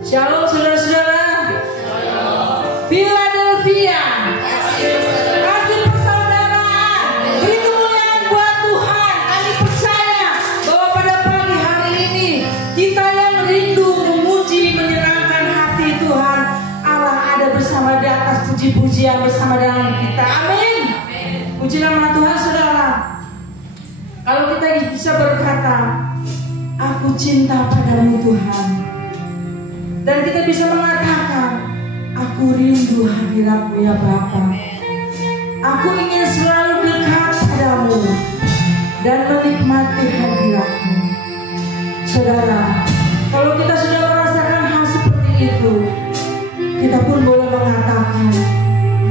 Shalom saudara-saudara. Philadelphia. Kasih persaudaraan, beri kemuliaan buat Tuhan. Kami percaya bahwa pada pagi hari ini kita yang rindu memuji, menyenangkan hati Tuhan Allah ada bersama di atas puji-pujian bersama dengan kita. Amin. Puji nama Tuhan saudara. Kalau kita bisa berkata, aku cinta padamu Tuhan, dan kita bisa mengatakan, aku rindu hadiratmu ya Bapa. Aku ingin selalu dekat padamu dan menikmati hadiratmu. Saudara, kalau kita sudah merasakan hal seperti itu, kita pun boleh mengatakan,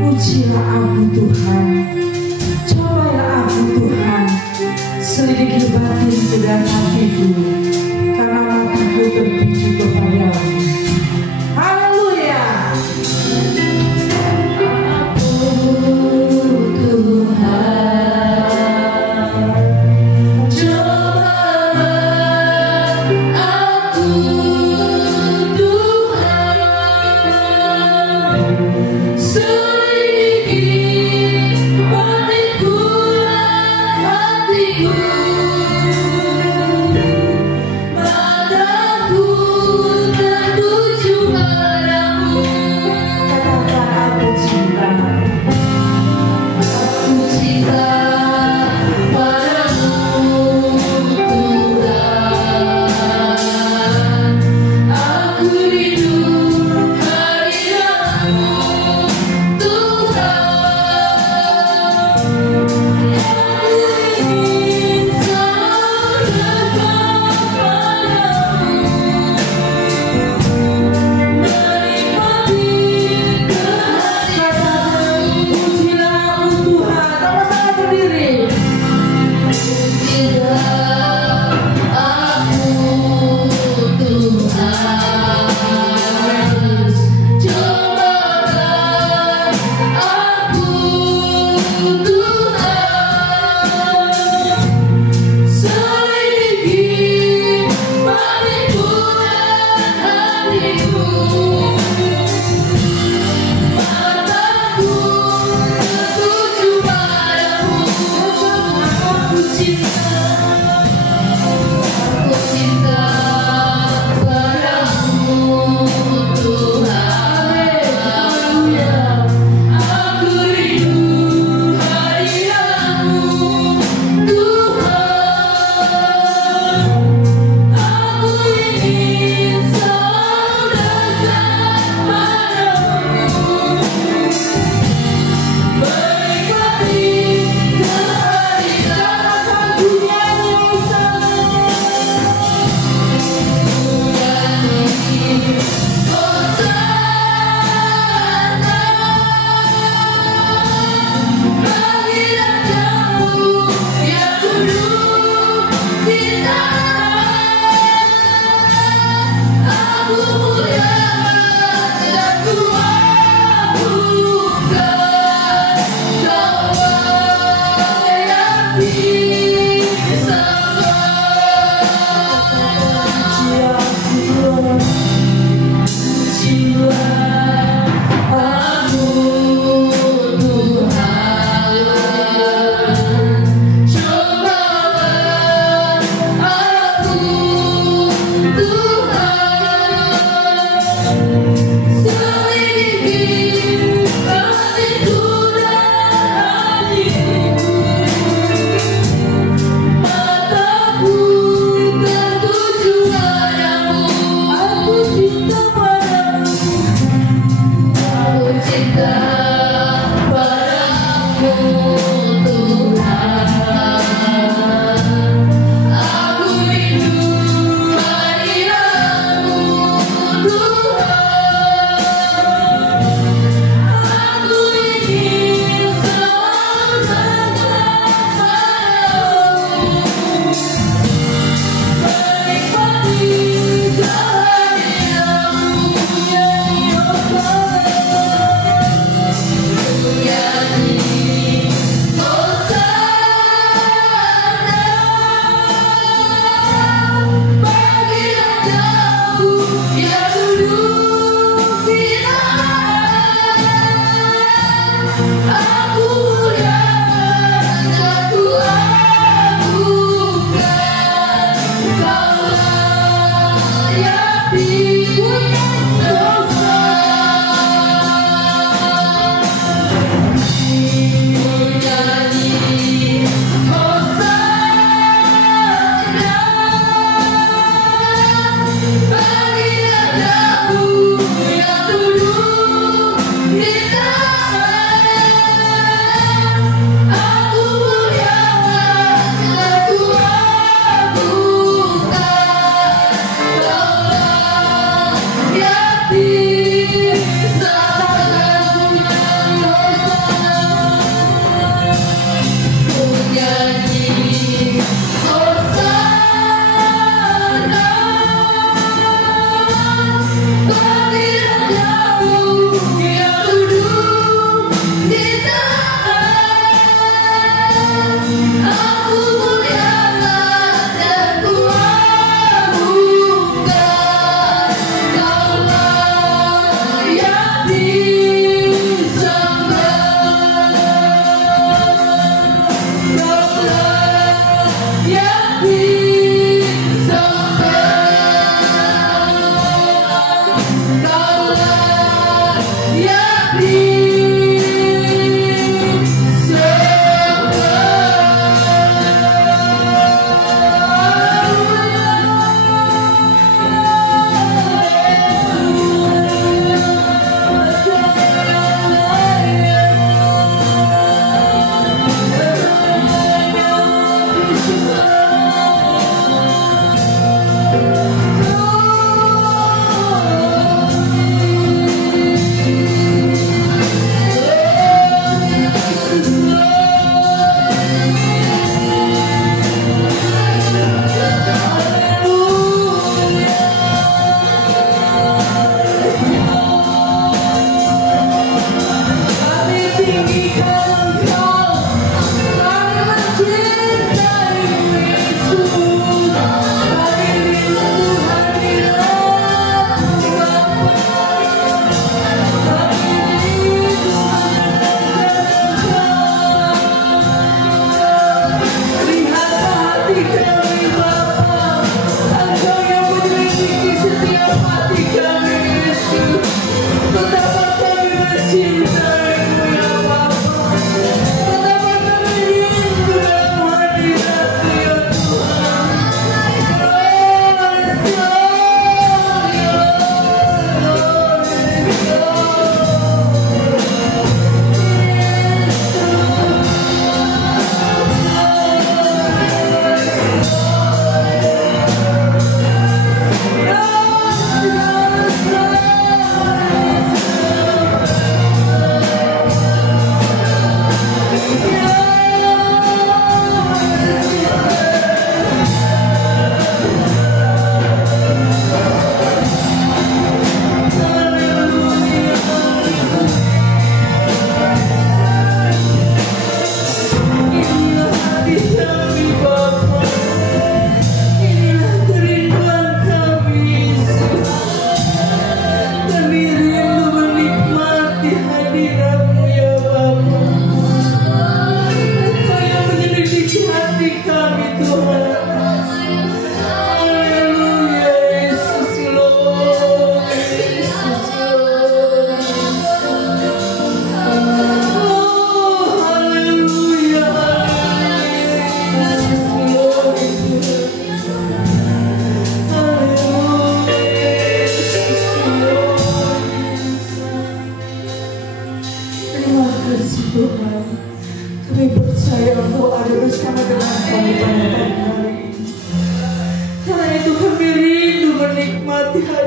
pujilah aku Tuhan, cobalah aku Tuhan, selidiki batinku dan hatiku, karena mataku tertuju kepadamu. Haleluya.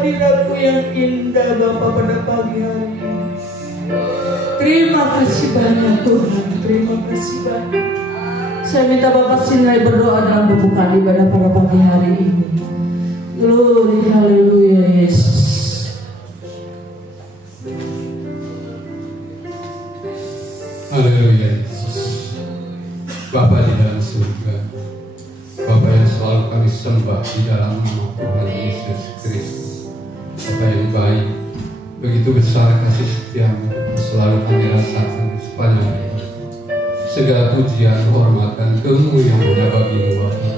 hadiratmu yang indah Bapa pada pagi hari ini. Terima kasih banyak Tuhan, terima kasih banyak. Saya minta Bapak Sinai berdoa dalam pembukaan ibadah pada pagi hari ini. Glory, haleluya Yesus. Haleluya Yesus. Bapa di dalam surga, Bapa yang selalu kami sembah di dalam nama Tuhan Yesus Kristus, Bapa yang baik, begitu besar kasih setiamu selalu kami rasakan sepanjang hari. Segala pujian, hormat, dan kemuliaan hanya bagi-Mu Bapa.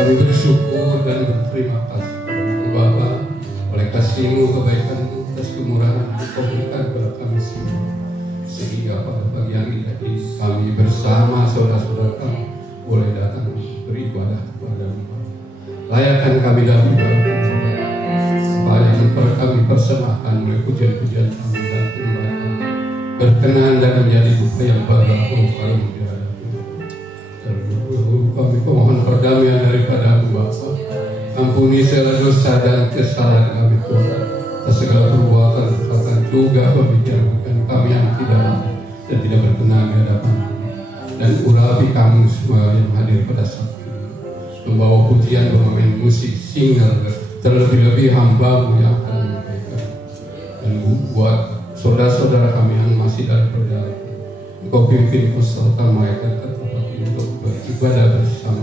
Kami bersyukur dan berterima kasih kepada Bapa oleh kasih-Mu, kebaikan-Mu, atas kemurahan Kau berikan kepada kami semua. Sehingga pada pagi hari ini kami bersama saudara-saudara kami boleh datang beribadah kepada-Mu. Layakkan kami dalam ibadah supaya kami persembahkan oleh pujian-pujian kami dan ibadah kami berkenan dan menjadi bukti yang baru kalau menghadapi. Terlebih kami memohon perdamaian daripada-Mu Bapa. Ampuni segala dosa dan kesalahan kami Tuhan, atas segala perbuatan juga pemikiran kami yang tidak dan tidak berkenan di hadapan, dan urapi kami semua yang hadir pada saat ini, membawa pujian, bermain musik, singer, terlebih-lebih hamba-Mu yang akan menyampaikan, dan buat saudara-saudara kami yang masih dalam perjalanan, Engkau pimpin peserta mereka ke tempat ini untuk beribadah bersama.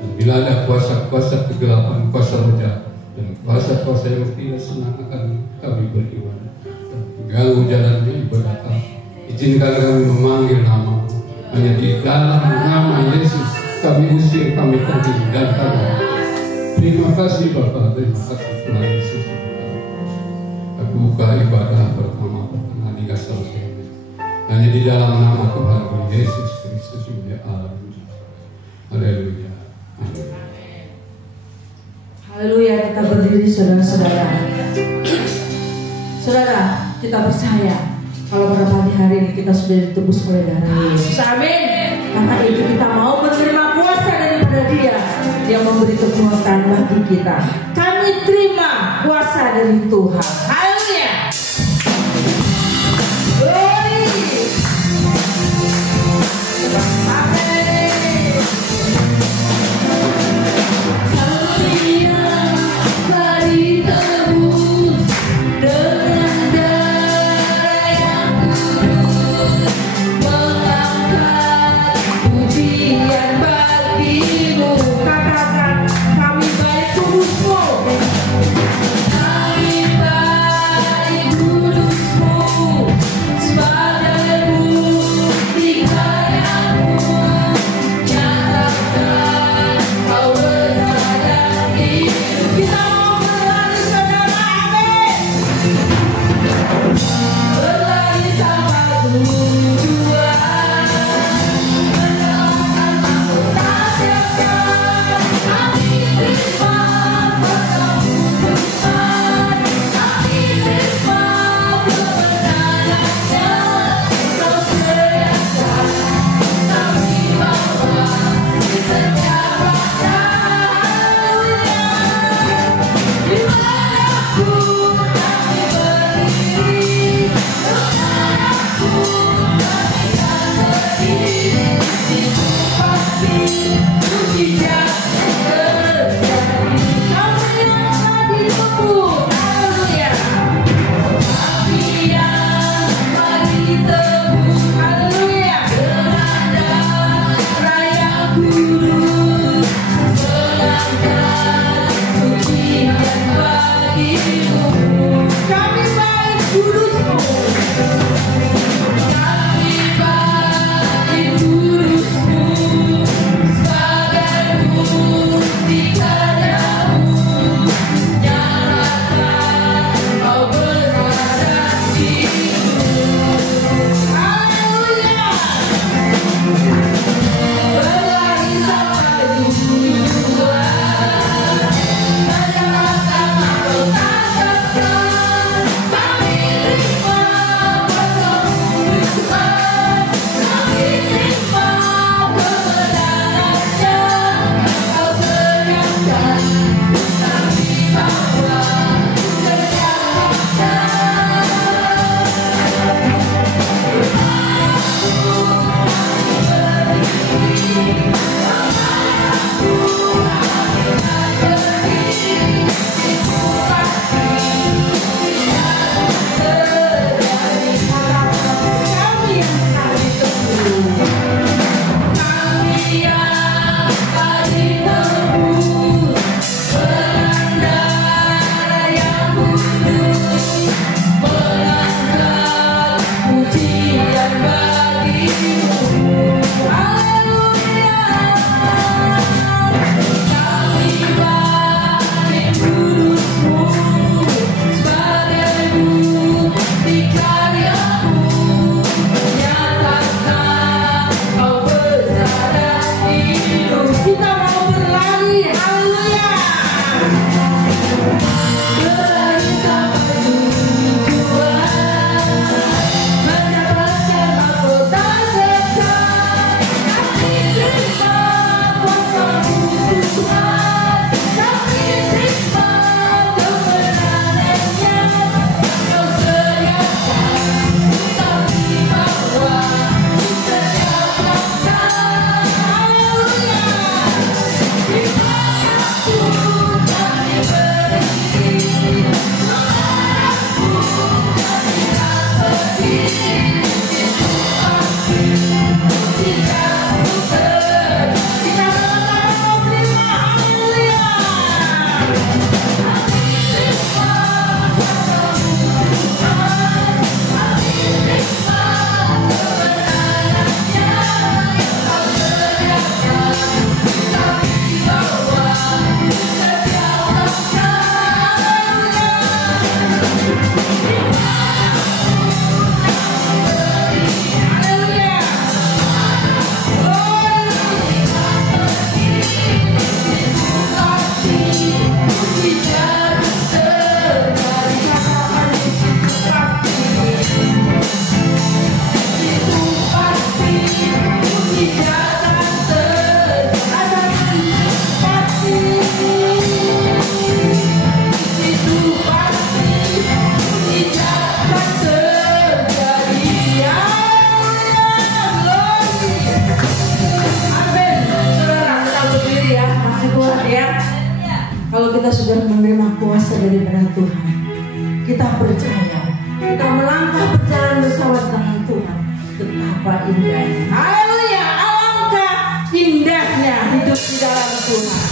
Dan bila ada kuasa-kuasa kegelapan, kuasa roh jahat, dan kuasa-kuasa yang tidak senang akan kami beribadah, ganggu jalannya ibadah kami, izinkan kami memanggil nama, hanya di dalam nama Yesus kami usir, kami pergi dan kami. Terima kasih Bapa, terima kasih Tuhan Yesus. Aku buka ibadah pertama pertengahan selesai. Hanya di dalam nama Tuhan Yesus Kristus yang Allah. Haleluya. Haleluya, kita berdiri saudara-saudara. Saudara, kita percaya kalau pada pagi hari ini kita sudah ditebus oleh darah Yesus. Amin. Karena itu kita mau menerima kuasa daripada Dia yang memberi kekuatan bagi kita. Kami terima kuasa dari Tuhan. Haleluya. Glory. Amin. Haleluya. Mari tebus dengan darah yang kudus, mengangkat pujian bagi-Mu. Katakan, kami baik kudus-Mu. Kami baik kudus-Mu, sebagai bukti karya-Mu. Nyatakan Kau bersandar di hidup. Kita mau berlari saudara, amin. Berlari sama tujuan, menemukan mahkota siapkan. Kami terima padamu Tuhan, kami terima kebenarannya. Kau sediakan kami bawa di setiap waktu. Di manapun kami berdiri, kemanapun kami akan berdiri, itu pasti mujizat terjadi. Kami yang tadi tebus, haleluya. Kami yang tadi tebus, haleluya. Dengan darah yang kudus, mengangkat pujian bagi-Mu. Kami baik kudus-Mu. Kami baik kudus-Mu, sebagai bukti karya-Mu. Nyatakan Kau bersandar di hidup. Haleluya. Berlari sampai tujuan, menyerahkan mahkota siapkan. Kami sudah menerima kuasa daripada Tuhan. Kita percaya, kita melangkah berjalan bersama dengan Tuhan. Betapa indahnya, haleluya, alangkah indahnya hidup di dalam Tuhan.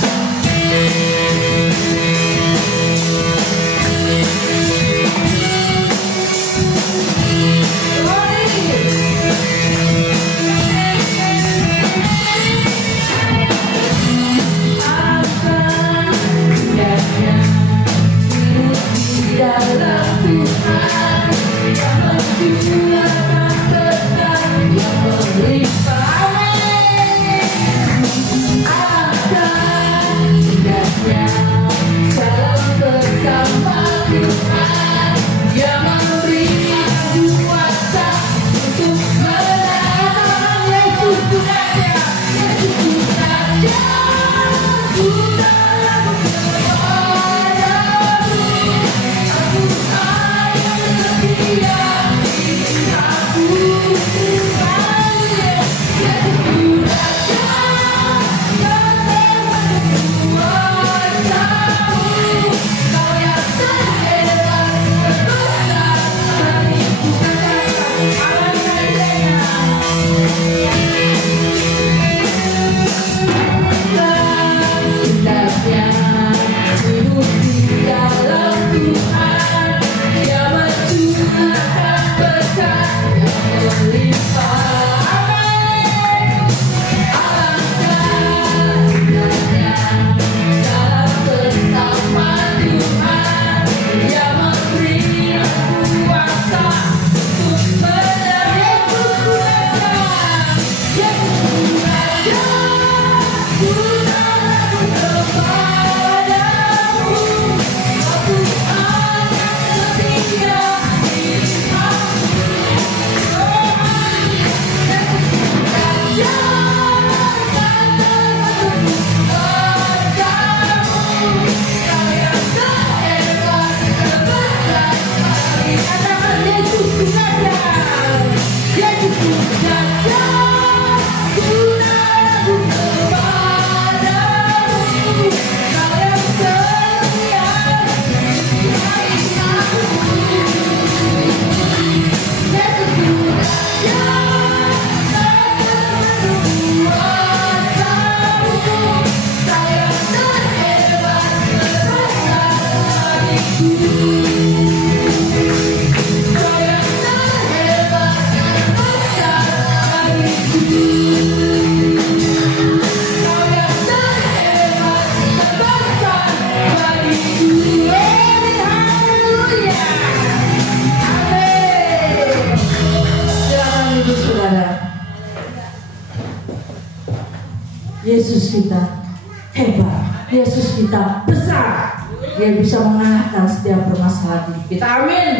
Yesus kita hebat, Yesus kita besar. Dia bisa mengalahkan setiap permasalahan hidup kita. Amin.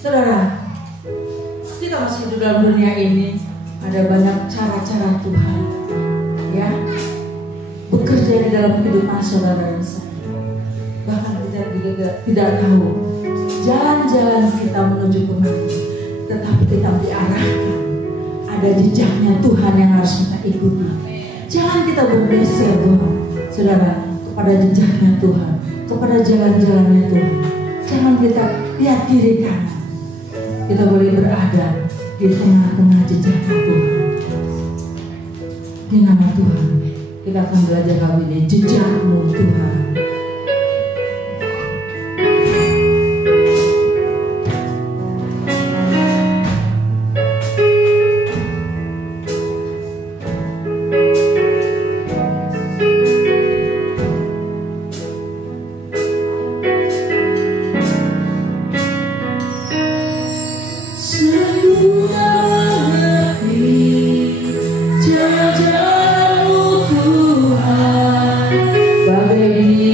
Saudara, kita masih hidup dalam dunia ini. Ada banyak cara-cara Tuhan, ya, bekerja di dalam kehidupan saudara dan saya. Bahkan kita tidak tahu jalan-jalan kita menuju kemana, tetapi kita diarahkan. Ada jejaknya Tuhan yang harus kita ikuti. Jangan kita bergeser, Tuhan, saudara, kepada jejaknya Tuhan, kepada jalan-jalannya Tuhan. Jangan kita lihat kiri kanan. Kita boleh berada di tengah-tengah jejaknya Tuhan. Di nama Tuhan, kita akan belajar kali ini jejakmu Tuhan. Bagai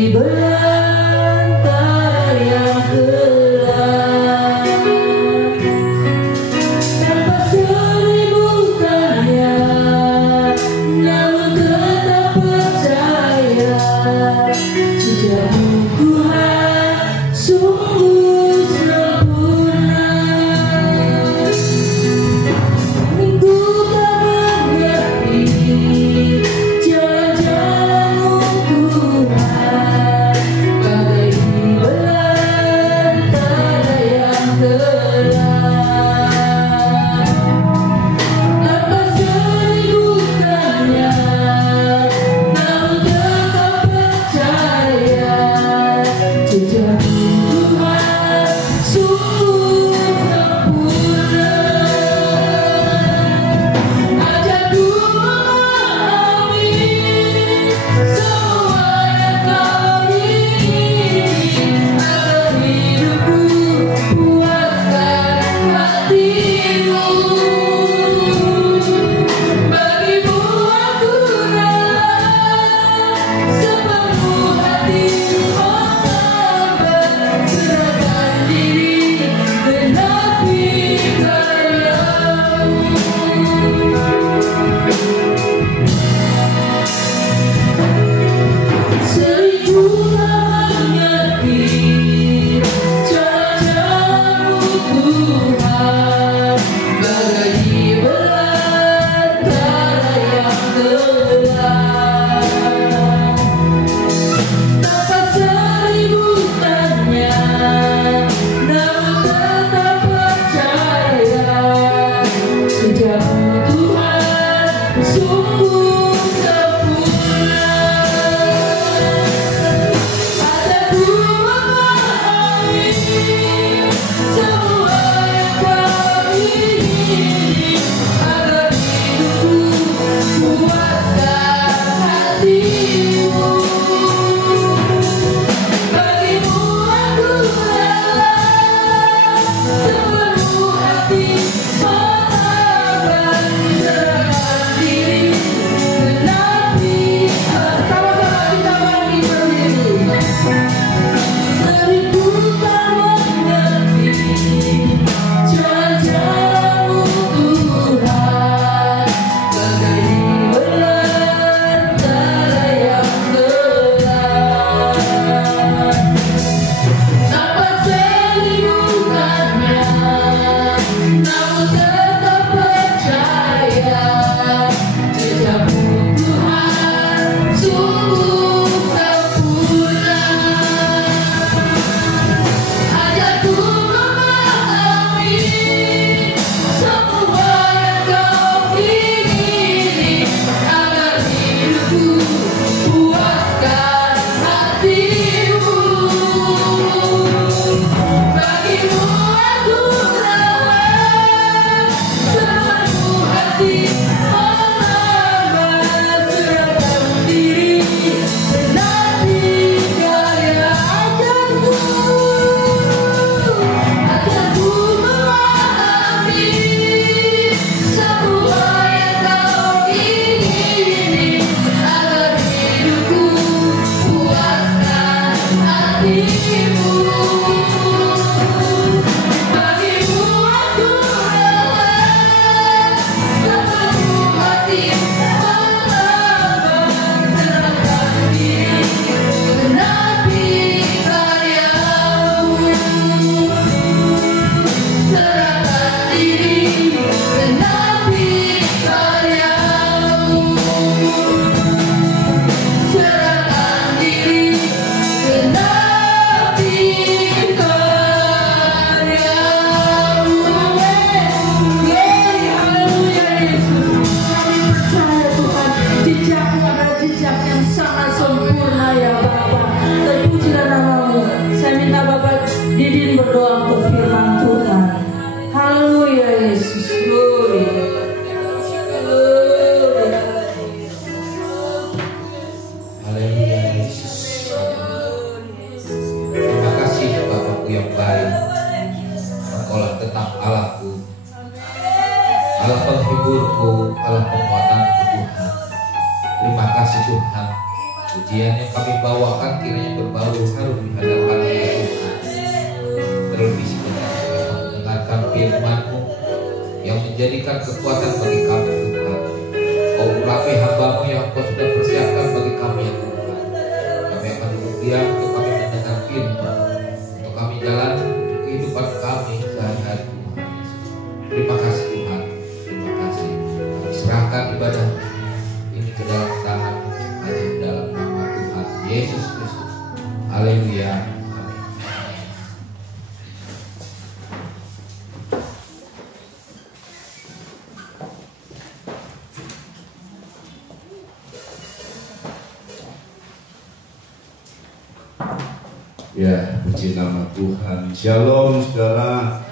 Ya, puji nama Tuhan. Shalom saudara.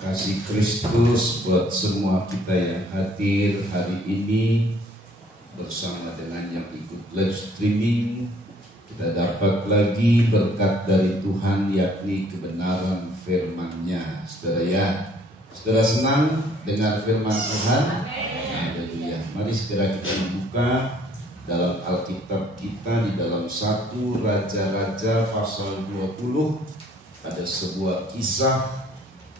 Kasih Kristus buat semua kita yang hadir hari ini bersama dengan yang ikut live streaming. Kita dapat lagi berkat dari Tuhan, yakni kebenaran firman-Nya. Saudara ya, saudara senang dengar firman Tuhan? Haleluya. Mari segera kita membuka dalam Alkitab kita di dalam 1 Raja-Raja pasal 20. Ada sebuah kisah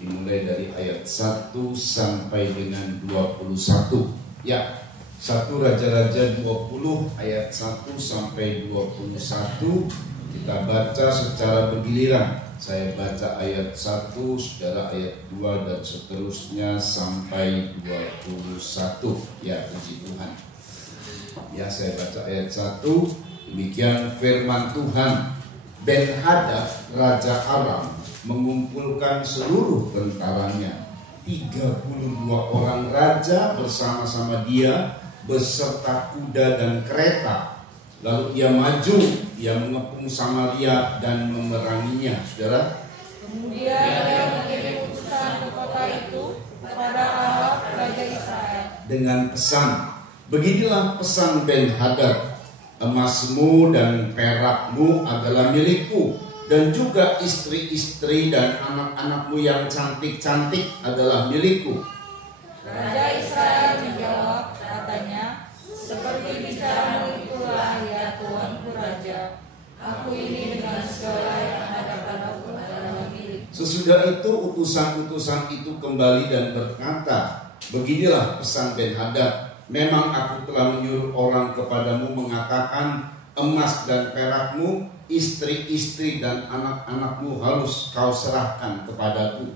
dimulai dari ayat 1 sampai dengan 21. Ya, 1 Raja-Raja 20 ayat 1 sampai 21. Kita baca secara bergiliran. Saya baca ayat 1, saudara ayat 2 dan seterusnya sampai 21. Ya, puji Tuhan. Ya, saya baca ayat 1. Demikian firman Tuhan. Ben-Hadad raja Aram mengumpulkan seluruh tentaranya, 32 orang raja bersama-sama dia beserta kuda dan kereta. Lalu ia maju, ia mengepung Samaria dan memeranginya. Saudara, kemudian ia mengirim utusan ke kota itu kepada Ahab raja Israel dengan pesan, beginilah pesan Ben-Hadad, emasmu dan perakmu adalah milikku, dan juga istri-istri dan anak-anakmu yang cantik-cantik adalah milikku. Raja Israel menjawab, katanya, seperti bicaramu itulah ya tuanku raja, aku ini dengan segala yang ada padaku adalah milik. Sesudah itu utusan-utusan itu kembali dan berkata, beginilah pesan Ben-Hadad, memang aku telah menyuruh orang kepadamu mengatakan, emas dan perakmu, istri-istri dan anak-anakmu harus kau serahkan kepadaku.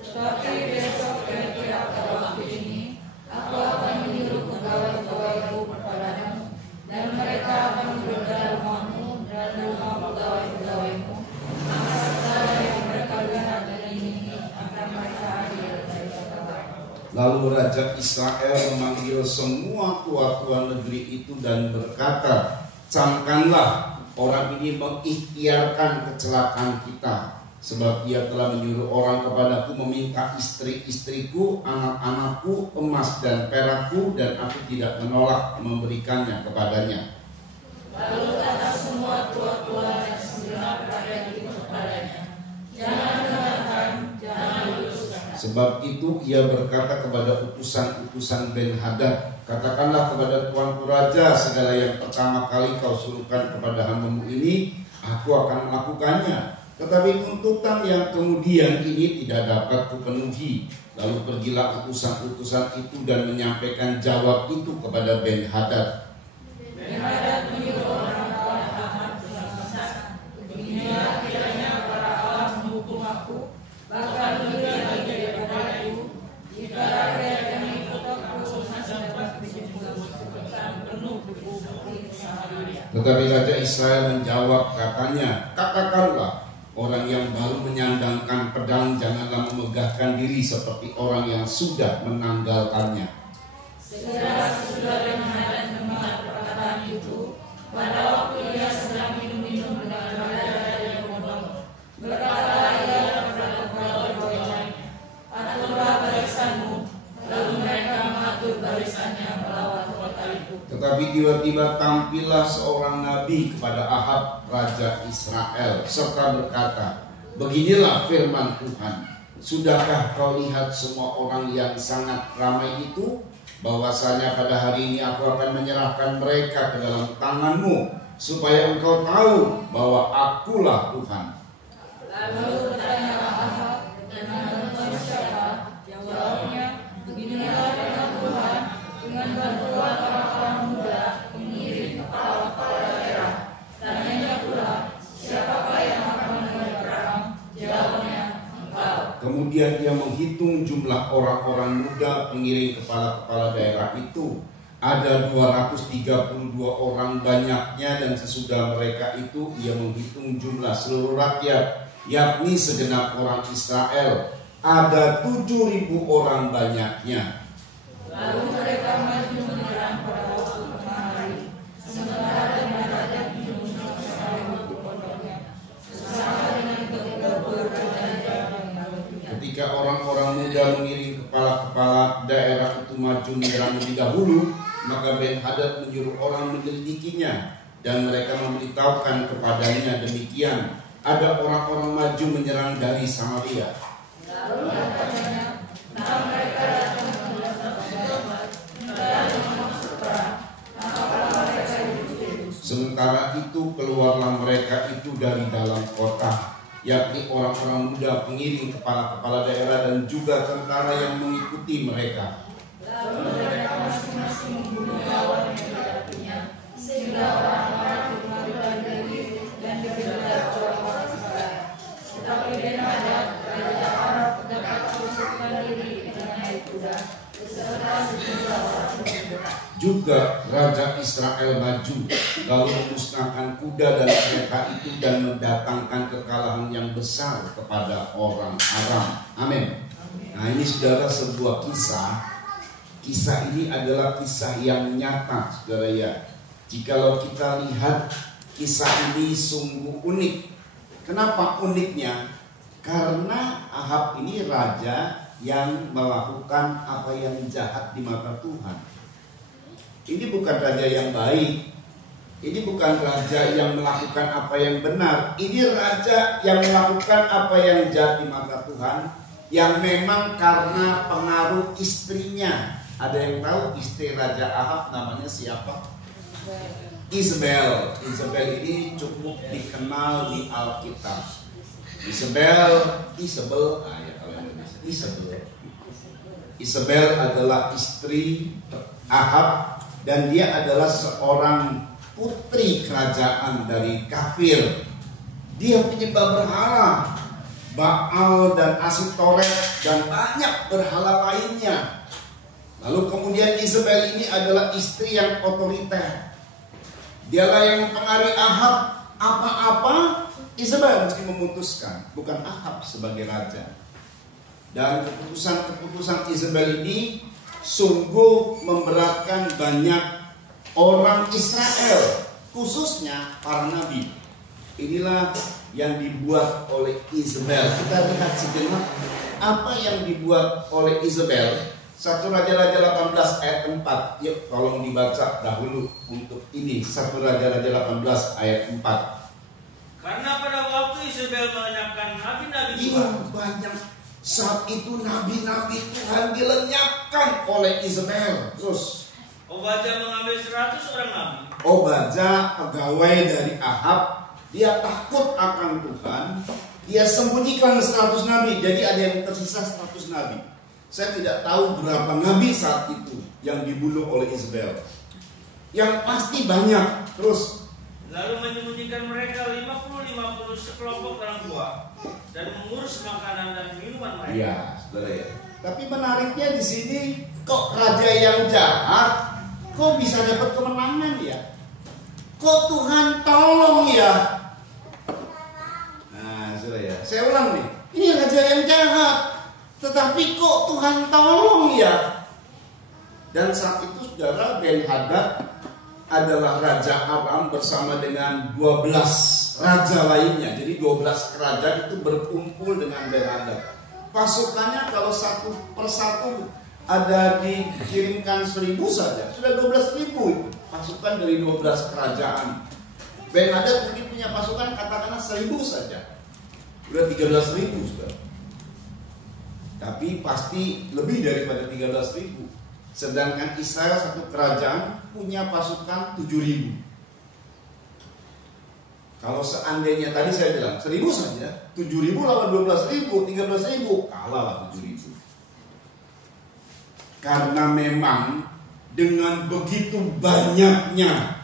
Tetapi besok kira-kira pada waktu ini, aku akan menyuruh pegawai-pegawaiku kepadamu, dan mereka akan menggeledah rumahmu dan rumah pegawai-pegawaimu. Maka segala yang mereka lihat dan ingini akan mereka ambil dari katamu. Lalu Raja Israel memanggil semua tua-tua negeri itu dan berkata, camkanlah orang ini mengikhtiarkan kecelakaan kita, sebab ia telah menyuruh orang kepadaku meminta istri-istriku, anak-anakku, emas dan perakku, dan aku tidak menolak memberikannya kepadanya. Lalu kata semua tua-tua dan segenap rakyat itu kepadanya, jangan dengarkan, jangan luluskan. Sebab itu ia berkata kepada utusan-utusan Ben-Hadad, katakanlah kepada tuanku raja, segala yang pertama kali kau suruhkan kepada hambamu ini aku akan melakukannya. Tetapi tuntutan yang kemudian ini tidak dapat kupenuhi. Lalu pergilah utusan-utusan itu dan menyampaikan jawab itu kepada Ben-Hadad. Ben-Hadad menyuruh orang kepada Ahab dengan pesan, beginilah kiranya para Allah menghukum aku, bahkan lebih lagi daripadaku, jika rakyat yang mengikut aku masih dapat disebutkan penuh bukti Samaria. Tetapi Raja Israel menjawab, katanya, katakanlah, orang yang baru menyandangkan pedang janganlah memegahkan diri seperti orang yang sudah menanggalkannya. Segera sesudah Ben-Hadad mendengar perkataan itu, pada waktu ia sedang minum-minum dengan raja yang bodoh, berkatalah ia kepada pegawai lainnya, aturlah barisanmu. Lalu mereka mengatur barisannya melawan kota itu. Tetapi tiba-tiba tampillah seorang nabi kepada Ahab, Raja Israel, serta berkata, beginilah firman Tuhan, sudahkah kau lihat semua orang yang sangat ramai itu? Bahwasanya pada hari ini aku akan menyerahkan mereka ke dalam tanganmu, supaya engkau tahu bahwa akulah Tuhan. Lalu bertanyalah Ahab, dengan siapa? Jawabnya, beginilah firman Tuhan, dengan bantuan orang-orang muda mengiring kepala-kepala daerah. Tanyanya pula, siapakah yang akan memulai perang? Jawabnya, engkau. Kemudian dia menghitung jumlah orang-orang muda pengiring kepala-kepala daerah itu. Ada 232 orang banyaknya, dan sesudah mereka itu ia menghitung jumlah seluruh rakyat, yakni segenap orang Israel. Ada 7.000 orang banyaknya. Lalu mereka maju menyerang pada waktu tengah hari, sementara Ben-Hadad minum-minum sampai waktu bodohnya, bersama dengan ke-30 raja yang lainnya. Ketika orang-orang muda mengiring kepala-kepala daerah itu maju menyerang lebih dahulu, maka Ben-Hadad menyuruh orang menyelidikinya, dan mereka memberitahukan kepadanya demikian, ada orang-orang maju menyerang dari Samaria. Lalu katanya, nah mereka datang mendatang sahabat, dan maksud perang, maka mereka dibunuh. Sementara itu keluarlah mereka itu dari dalam kota, yakni orang-orang muda pengiring kepala-kepala daerah dan juga tentara yang mengikuti mereka. Lalu mereka masing-masing membunuh lawan yang dihadapinya, sehingga orang-orang itu melarikan diri dan dikejar orang-orang Israel. Tetapi Ben-Hadad, raja Arab, dapat melumpuhkan diri dengan naik kuda, beserta sejumlah orang muda. Juga Raja Israel maju, lalu memusnahkan kuda dan kereta itu dan mendatangkan kekalahan yang besar kepada orang Aram. Amin. Nah, ini saudara sebuah kisah. Kisah ini adalah kisah yang nyata, saudara ya. Jikalau kita lihat kisah ini sungguh unik. Kenapa uniknya? Karena Ahab ini raja yang melakukan apa yang jahat di mata Tuhan. Ini bukan raja yang baik. Ini bukan raja yang melakukan apa yang benar. Ini raja yang melakukan apa yang jahat di mata Tuhan, yang memang karena pengaruh istrinya. Ada yang tahu istri Raja Ahab namanya siapa? Isabel. Isabel ini cukup dikenal di Alkitab. Isabel, Isabel adalah istri Ahab, dan dia adalah seorang putri kerajaan dari kafir. Dia penyembah berhala, Baal dan Asitoret dan banyak berhala lainnya. Lalu kemudian Isabel ini adalah istri yang otoriter. Dialah yang mempengaruhi Ahab. Apa-apa Isabel mesti memutuskan, bukan Ahab sebagai raja. Dan keputusan-keputusan Isabel ini sungguh memberatkan banyak orang Israel, khususnya para nabi. Inilah yang dibuat oleh Isabel. Kita lihat sejenak apa yang dibuat oleh Isabel. 1 Raja-Raja 18 ayat 4. Yuk tolong dibaca dahulu untuk ini. 1 Raja-Raja 18 ayat 4. Karena pada waktu Isabel melenyapkan nabi-nabi Iya, Tuhan, banyak. Saat itu nabi-nabi Tuhan dilenyapkan oleh Isabel. Terus Obadya mengambil 100 orang nabi. Obadya, pegawai dari Ahab, Dia takut akan Tuhan. Dia sembunyikan 100 nabi. Jadi ada yang tersisa 100 nabi. Saya tidak tahu berapa nabi saat itu yang dibunuh oleh Isabel. Yang pasti banyak. Terus lalu menyembunyikan mereka 50 sekelompok dalam gua dan mengurus makanan dan minuman mereka. iya, saudara ya. Tapi menariknya di sini, kok raja yang jahat kok bisa dapat kemenangan ya? Kok Tuhan tolong ya? Nah, saudara ya. Saya ulang nih. Ini raja yang jahat, tetapi kok Tuhan tolong ya? Dan saat itu saudara, Ben-Hadad adalah Raja Aram bersama dengan 12 raja lainnya. Jadi 12 kerajaan itu berkumpul dengan Ben-Hadad. Pasukannya kalau satu persatu ada dikirimkan 1000 saja, sudah 12.000 pasukan dari 12 kerajaan. Ben-Hadad mungkin punya pasukan katakanlah 1000 saja, sudah 13.000 sudah. Tapi pasti lebih daripada 13.000. Sedangkan Israel satu kerajaan punya pasukan 7.000. Kalau seandainya tadi saya bilang 1.000 saja, 7.000 lawan 12.000, 13.000, kalah lah 7.000. Karena memang dengan begitu banyaknya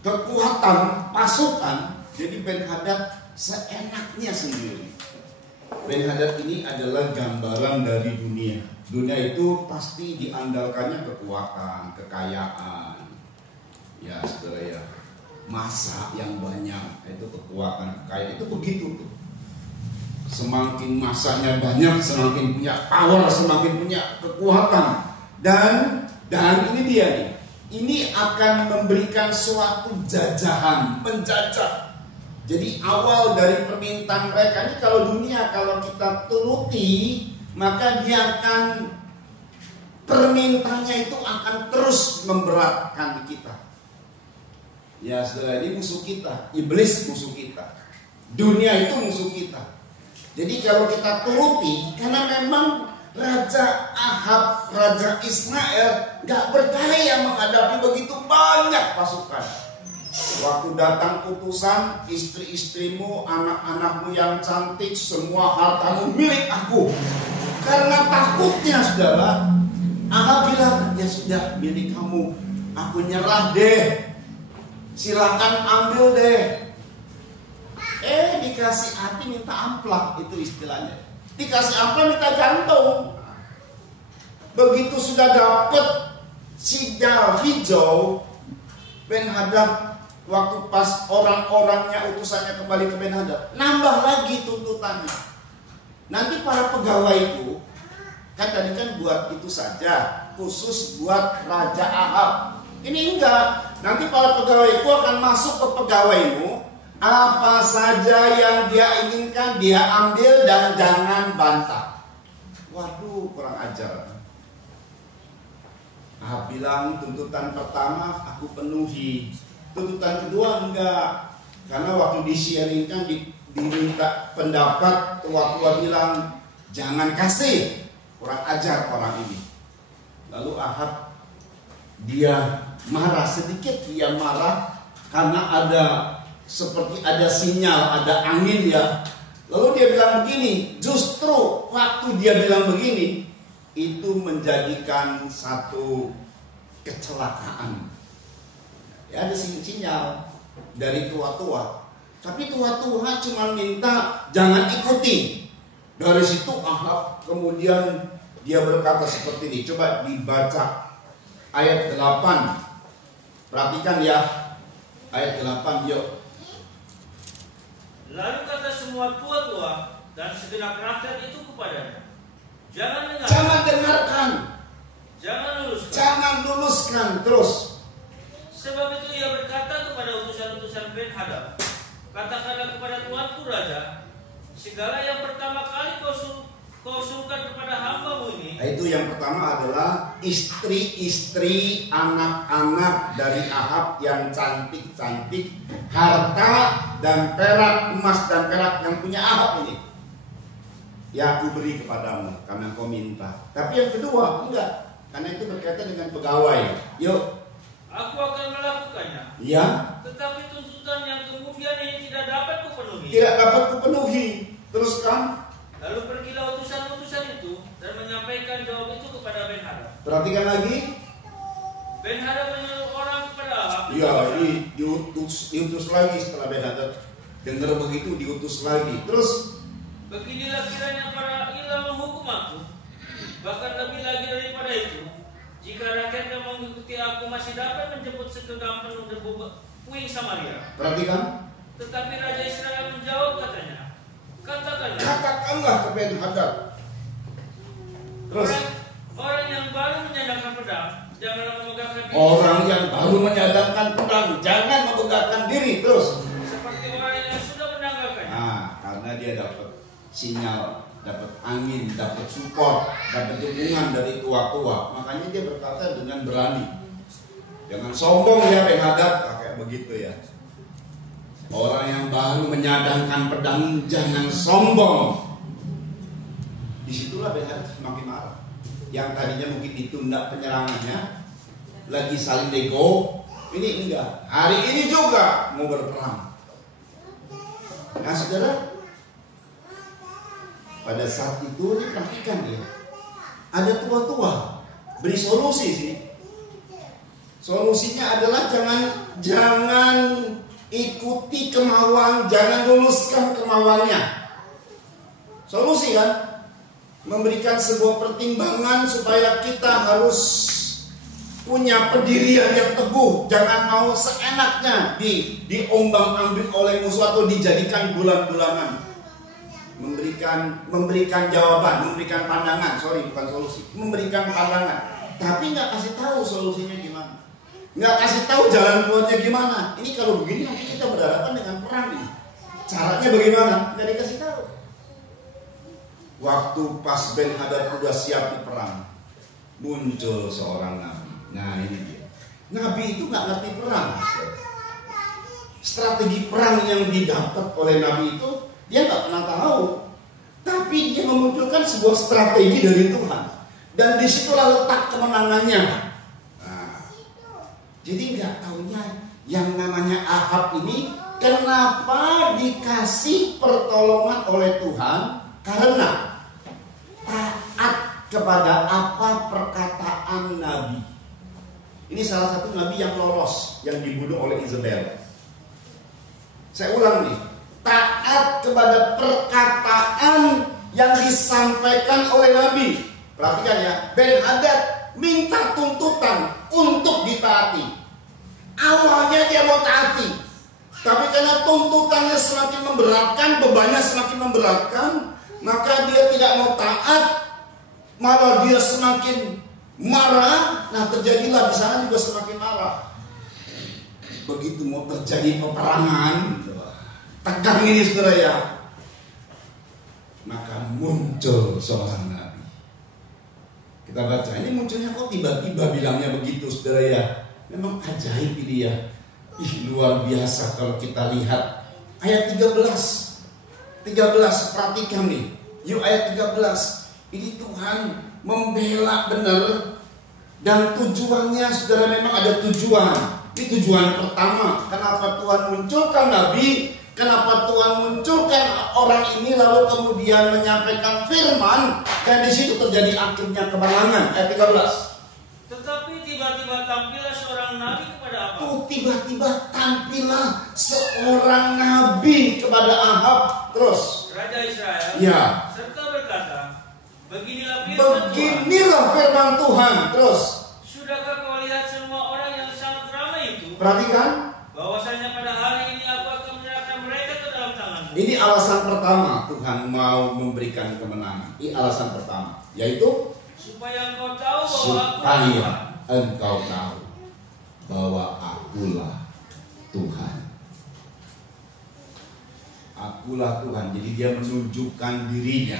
kekuatan pasukan, jadi Ben-Hadad seenaknya sendiri. Ben-Hadad ini adalah gambaran dari dunia. Dunia itu pasti diandalkannya kekuatan, kekayaan. Ya, saudara ya. Masa yang banyak, itu kekuatan, kekayaan, itu begitu tuh. Semakin masanya banyak, semakin punya power, semakin punya kekuatan. Dan ini dia nih. Ini akan memberikan suatu jajahan, menjajah. Jadi awal dari permintaan mereka ini, kalau dunia kalau kita turuti, maka dia akan, permintaannya itu akan terus memberatkan kita. Ya saudara, ini musuh kita. Iblis musuh kita. Dunia itu musuh kita. Jadi kalau kita turuti, karena memang Raja Ahab, Raja Israel gak berdaya menghadapi begitu banyak pasukan. Waktu datang utusan, istri-istrimu, anak-anakmu yang cantik, semua hartamu milik aku. Karena takutnya saudara, Ahab bilang, ya sudah milik kamu, aku nyerah deh, silakan ambil deh. Dikasih hati minta amplak, itu istilahnya. Dikasih amplak minta jantung. Begitu sudah dapat sinyal hijau, Ben-Hadad waktu pas orang-orangnya utusannya kembali ke Ben-Hadad, nambah lagi tuntutannya. Nanti para pegawai itu, kan tadi kan buat itu saja, khusus buat Raja Ahab. Ini enggak, nanti para pegawai itu akan masuk ke pegawaimu, apa saja yang dia inginkan dia ambil dan jangan bantah. Waduh, kurang ajar. Ahab bilang tuntutan pertama aku penuhi, tuntutan kedua enggak, karena waktu disiaringkan diminta pendapat, tua-tua bilang jangan kasih, kurang ajar orang ini. Lalu Ahab dia marah sedikit, dia marah karena ada seperti ada sinyal, ada angin ya. Lalu dia bilang begini, justru waktu dia bilang begini, itu menjadikan satu kecelakaan. Ya, ada sinyal dari tua-tua. Tapi tua-tua cuma minta jangan ikuti. Dari situ Ahab kemudian dia berkata seperti ini. Coba dibaca ayat 8. Perhatikan ya. Ayat 8 yuk. Lalu kata semua tua-tua dan segenap rakyat itu kepadanya, jangan dengarkan. Jangan luluskan. Terus. Sebab itu ia berkata kepada utusan-utusan Ben-Hadad, katakanlah kepada tuanku raja, segala yang pertama kali kau suruhkan kepada hambamu ini. Nah, itu yang pertama adalah istri-istri, anak-anak dari Ahab yang cantik-cantik, harta dan perak, emas dan perak yang punya Ahab ini. Ya aku beri kepadamu karena kau minta. Tapi yang kedua enggak, karena itu berkaitan dengan pegawai. Yuk. Aku akan melakukannya. Iya. Tetapi tuntutan yang kemudian ini tidak dapat kupenuhi. Tidak dapat kupenuhi. Teruskan. Lalu pergilah utusan-utusan itu dan menyampaikan jawab itu kepada Ben-Hadad. Perhatikan lagi. Ben-Hadad menyuruh orang kepada Ahab. Iya, ini diutus lagi setelah Ben-Hadad dengar begitu, diutus lagi. Terus, beginilah kiranya para ilah menghukum aku. Bahkan lebih lagi daripada itu, jika rakyat yang mengikuti aku masih dapat menjemput segenggam penuh debu puing Samaria. perhatikan. Tetapi Raja Israel menjawab katanya, Katakanlah ke Ben-Hadad. Terus, orang yang baru menyandangkan pedang, janganlah memegahkan diri. orang yang baru menyandangkan pedang, jangan memegahkan diri. Terus, seperti orang yang sudah menanggalkannya. nah, karena dia dapat sinyal, dapat angin, dapat support, dapat dukungan dari tua-tua, makanya dia berkata dengan berani. Jangan sombong ya Ben-Hadad, kayak begitu ya. Orang yang baru menyadangkan pedang jangan sombong. Disitulah Ben-Hadad semakin marah. Yang tadinya mungkin ditunda penyerangannya, lagi saling nego, ini enggak. Hari ini juga mau berperang. Nah saudara, pada saat itu perhatikan ya, ada tua-tua beri solusi sih. Solusinya adalah jangan ikuti kemauan, jangan luluskan kemauannya. Solusi kan? Memberikan sebuah pertimbangan supaya kita harus punya pendirian yang teguh. Jangan mau seenaknya diombang-ambing oleh musuh atau dijadikan bulan-bulanan. Memberikan jawaban, memberikan pandangan. Sorry, bukan solusi. Memberikan pandangan. Tapi nggak kasih tahu solusinya gimana. Nggak kasih tahu jalan keluarnya gimana. Ini kalau begini nanti kita berhadapan dengan perang ini. Caranya bagaimana? Nggak dikasih tahu. Waktu pas Ben-Hadad udah siap perang, muncul seorang nabi. Nah ini dia. Nabi itu nggak ngerti perang. Strategi perang yang didapat oleh nabi itu dia nggak pernah tahu. Tapi dia memunculkan sebuah strategi dari Tuhan. Dan disitulah letak kemenangannya. Jadi nggak taunya yang namanya Ahab ini kenapa dikasih pertolongan oleh Tuhan? Karena taat kepada apa perkataan Nabi. Ini salah satu Nabi yang lolos, yang dibunuh oleh Izabel. Saya ulang nih, taat kepada perkataan yang disampaikan oleh Nabi. Perhatikan ya, Ben-Hadad minta tuntutan untuk ditaati. Awalnya dia mau taati, tapi karena tuntutannya semakin memberatkan, bebannya semakin memberatkan, maka dia tidak mau taat, malah dia semakin marah. Nah terjadilah di sana juga semakin marah. Begitu mau terjadi peperangan, tegang ini saudara ya, maka muncul seorang nabi. Kita baca, ini munculnya kok tiba-tiba bilangnya begitu saudara ya. Memang ajaib ini ya. Luar biasa kalau kita lihat ayat 13, perhatikan nih. Yuk ayat 13. Ini Tuhan membela benar. Dan tujuannya saudara memang ada tujuan. Ini tujuan pertama. Kenapa Tuhan munculkan nabi? Kenapa Tuhan munculkan orang ini lalu kemudian menyampaikan firman? Dan di situ terjadi akhirnya kemenangan. Ayat 13. Tetapi tiba-tiba tampillah seorang nabi kepada Ahab. Tiba-tiba tampillah seorang nabi kepada Ahab. Terus Raja Israel. Ya. Serta berkata, beginilah firman Tuhan. Terus, sudahkah kau lihat semua orang yang sangat ramai itu? perhatikan. Bahwasanya pada hari ini aku akan menyerahkan mereka ke dalam tanganmu. Ini alasan pertama Tuhan mau memberikan kemenangan. Ini alasan pertama, yaitu supaya engkau tahu bahwa akulah Tuhan. Akulah Tuhan. Jadi dia menunjukkan dirinya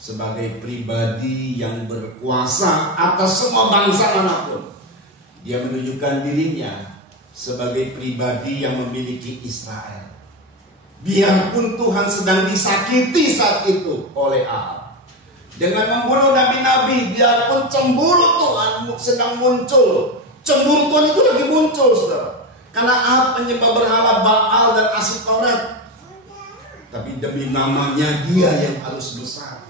sebagai pribadi yang berkuasa atas semua bangsa manapun. Dia menunjukkan dirinya sebagai pribadi yang memiliki Israel. Biarpun Tuhan sedang disakiti saat itu oleh Ahab dengan membunuh nabi-nabi, biarpun cemburu Tuhan sedang muncul. Cemburu Tuhan itu lagi muncul, saudara. Karena Ahab menyembah berhala Baal dan Asitoret. Tapi demi namanya dia yang harus besar,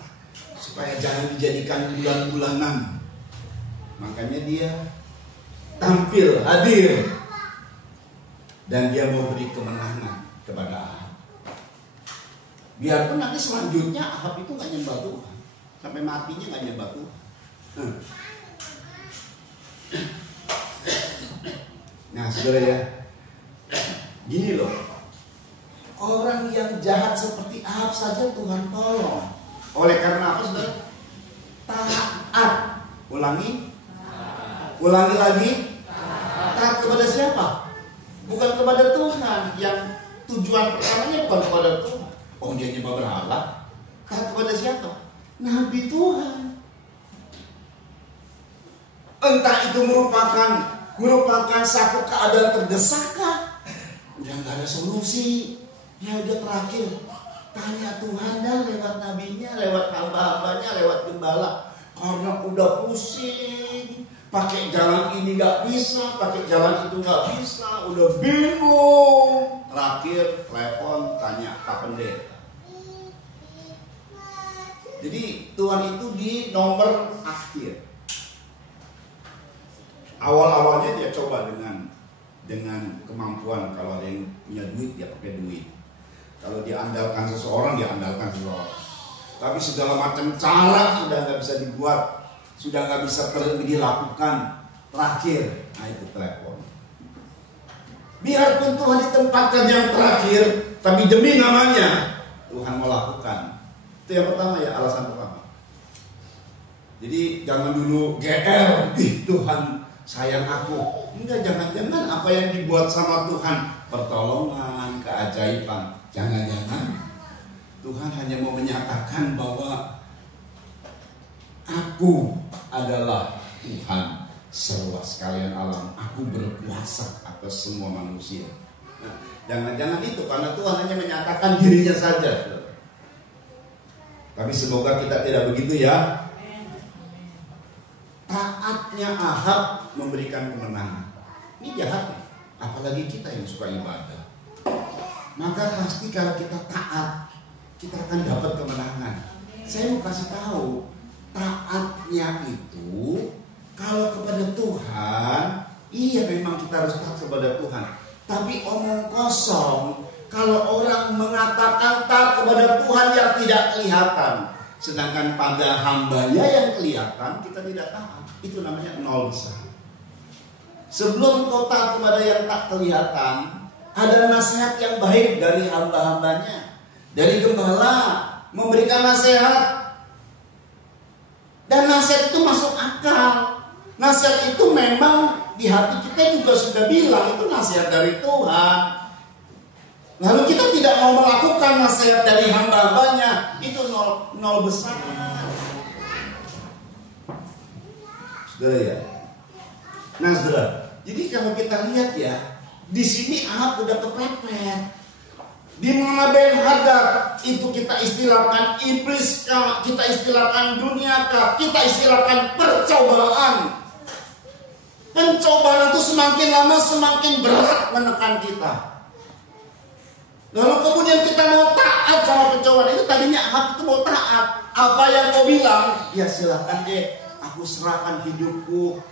supaya jangan dijadikan bulan-bulanan. Makanya dia tampil, hadir, dan dia mau beri kemenangan kepada Ahab. Biarpun nanti selanjutnya Ahab itu gak nyembah Tuhan, sampai matinya gak nyembah Tuhan. Nah saudara ya, gini loh, orang yang jahat seperti Ahab saja Tuhan tolong. Oleh karena apa saudara? Taat. Ulangi lagi. Taat kepada siapa? Bukan kepada Tuhan. Yang tujuan pertamanya bukan kepada Tuhan. Oh dia nyembah berhala. Taat kepada siapa? Nabi Tuhan. Entah itu merupakan satu keadaan terdesak kah? Udah gak ada solusi. Ya udah terakhir, tanya Tuhan dah lewat nabinya, lewat hamba-hambanya, lewat gembala. Karena udah pusing, pakai jalan ini gak bisa, pakai jalan itu gak bisa, udah bingung. Terakhir telepon tanya Pak Pendeta. Jadi Tuhan itu di nomor akhir. Awal-awalnya dia coba dengan kemampuan, kalau ada yang punya duit dia pakai duit. Kalau dia andalkan seseorang, dia andalkan seseorang. Tapi segala macam cara sudah nggak bisa dibuat, sudah nggak bisa dilakukan. Terakhir, nah itu telepon. Biarpun Tuhan ditempatkan yang terakhir, tapi demi namanya Tuhan melakukan. Itu yang pertama ya, alasan pertama. Jadi jangan dulu GR, Tuhan sayang aku. Enggak, jangan-jangan apa yang dibuat sama Tuhan, pertolongan, keajaiban. Jangan-jangan Tuhan hanya mau menyatakan bahwa aku adalah Tuhan seluas sekalian alam. Aku berkuasa atas semua manusia. Nah, jangan-jangan itu karena Tuhan hanya menyatakan dirinya saja. Tapi semoga kita tidak begitu ya. Taatnya Ahab memberikan kemenangan. Ini jahat, apalagi kita yang suka ibadah. Maka pasti kalau kita taat, kita akan dapat kemenangan. Saya mau kasih tahu, taatnya itu kalau kepada Tuhan, iya memang kita harus taat kepada Tuhan. Tapi omong kosong kalau orang mengatakan taat kepada Tuhan yang tidak kelihatan, sedangkan pada hambanya yang kelihatan kita tidak taat. Itu namanya nol besar. Sebelum kau taat kepada yang tak kelihatan, ada nasihat yang baik dari hamba-hambanya, dari gembala memberikan nasihat, dan nasihat itu masuk akal. Nasihat itu memang di hati kita juga sudah bilang itu nasihat dari Tuhan. Lalu kita tidak mau melakukan nasihat dari hamba-hambanya, itu nol besar. Saudara ya. Nah saudara, jadi kalau kita lihat ya, di sini Ahab udah kepepet. Di mana Ben-Hadad itu kita istilahkan iblis kah, kita istilahkan dunia kah, kita istilahkan percobaan. Pencobaan itu semakin lama semakin berat menekan kita. Lalu kemudian kita mau taat sama pencobaan itu. Tadinya Ahab itu mau taat. Apa yang kau bilang, ya silahkan deh, aku serahkan hidupku.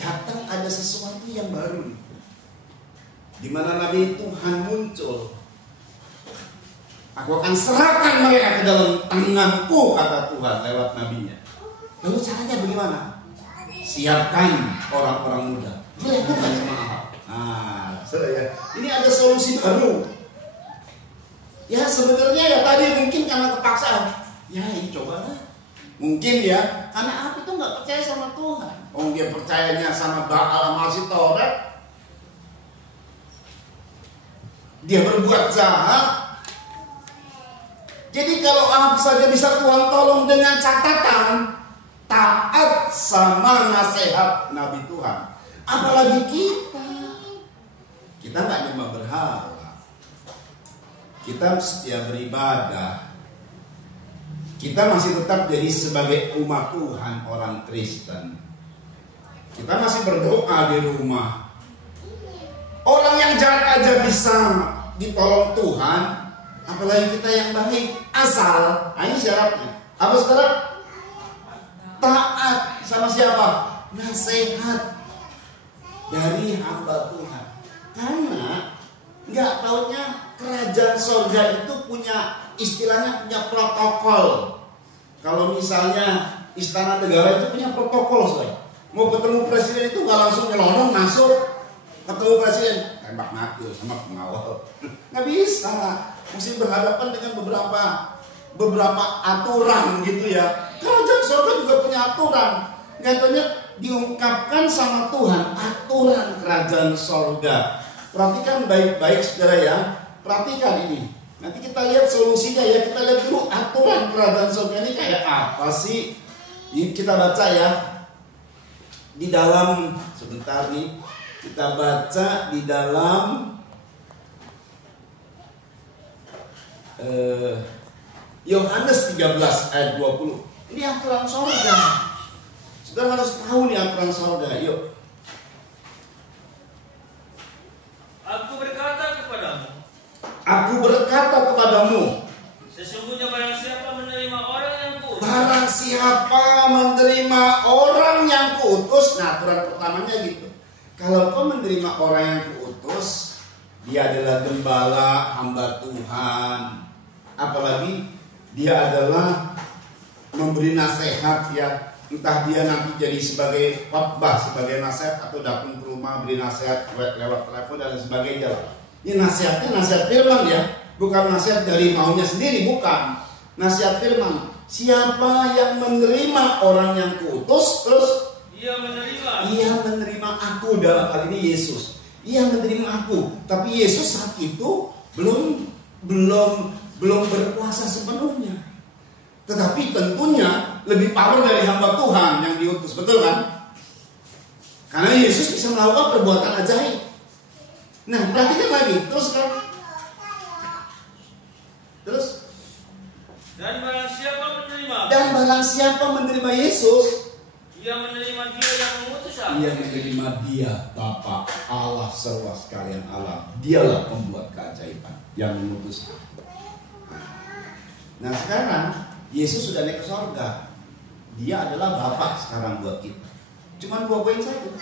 Datang ada sesuatu yang baru, di mana Nabi Tuhan muncul. Aku akan serahkan mereka ke dalam tanganku, kata Tuhan lewat nabinya. Lalu caranya bagaimana? Siapkan orang-orang muda. Dilakukan sama Ahab. Ini ada solusi baru. Ya sebenarnya ya tadi mungkin karena kepaksaan. Ya ini cobalah. Mungkin ya, karena Ahab itu nggak percaya sama Tuhan. Dia percayanya sama Baal sama Asitoret. Dia berbuat jahat. Jadi kalau Ahab saja bisa Tuhan tolong dengan catatan taat sama nasihat Nabi Tuhan, apalagi kita. Kita nggak nyembah berhala. Kita setia beribadah. Kita masih tetap jadi sebagai umat Tuhan, orang Kristen. Kita masih berdoa di rumah. Orang yang jahat aja bisa ditolong Tuhan, apalagi kita yang baik. Asal, ini syaratnya. Apa sekarang? Taat sama siapa? Nasihat dari hamba Tuhan. Karena nggak taunya kerajaan sorga itu punya istilahnya, punya protokol. Kalau misalnya istana negara itu punya protokol, soalnya mau ketemu presiden itu nggak langsung nyelonong masuk. Ketemu presiden tembak mati sama pengawal, nggak bisa. Mesti berhadapan dengan beberapa aturan gitu ya. Kerajaan sorga juga punya aturan. Katanya diungkapkan sama Tuhan aturan kerajaan sorga. Perhatikan baik-baik saudara ya. Perhatikan ini. Nanti kita lihat solusinya ya. Kita lihat dulu aturan kerajaan sorga ini kayak apa sih. Ini kita baca ya. Di dalam, sebentar nih. Kita baca di dalam Yohanes 13 ayat 20. Ini aturan sorga. Saudara harus tahu nih aturan sorga. Yuk. Aku berkata kepadamu. Sesungguhnya barang siapa menerima orang yang kuutus. Barang siapa menerima orang yang kuutus. Nah, aturan pertamanya gitu. Kalau kau menerima orang yang kuutus, dia adalah gembala, hamba Tuhan. Apalagi dia adalah memberi nasihat ya. Entah dia nanti jadi sebagai khotbah, sebagai nasihat, atau datang ke rumah beri nasihat lewat telepon dan sebagainya. Ini nasihatnya nasihat firman ya. Bukan nasihat dari maunya sendiri, bukan. Nasihat firman. Siapa yang menerima orang yang kuutus, terus Ia menerima aku, dalam hal ini Yesus. Ia menerima aku. Tapi Yesus saat itu belum berkuasa sepenuhnya. Tetapi tentunya lebih power dari hamba Tuhan yang diutus, betul kan? Karena Yesus bisa melakukan perbuatan ajaib. Nah, perhatikan lagi, terus dan barang siapa menerima Yesus, ia menerima Dia yang mengutus aku. Ia menerima Dia, Bapa Allah serwa sekalian Allah. Dialah pembuat keajaiban yang mengutus aku. Nah, sekarang Yesus sudah naik ke sorga. Dia adalah Bapa sekarang buat kita. Cuma 2 poin saja.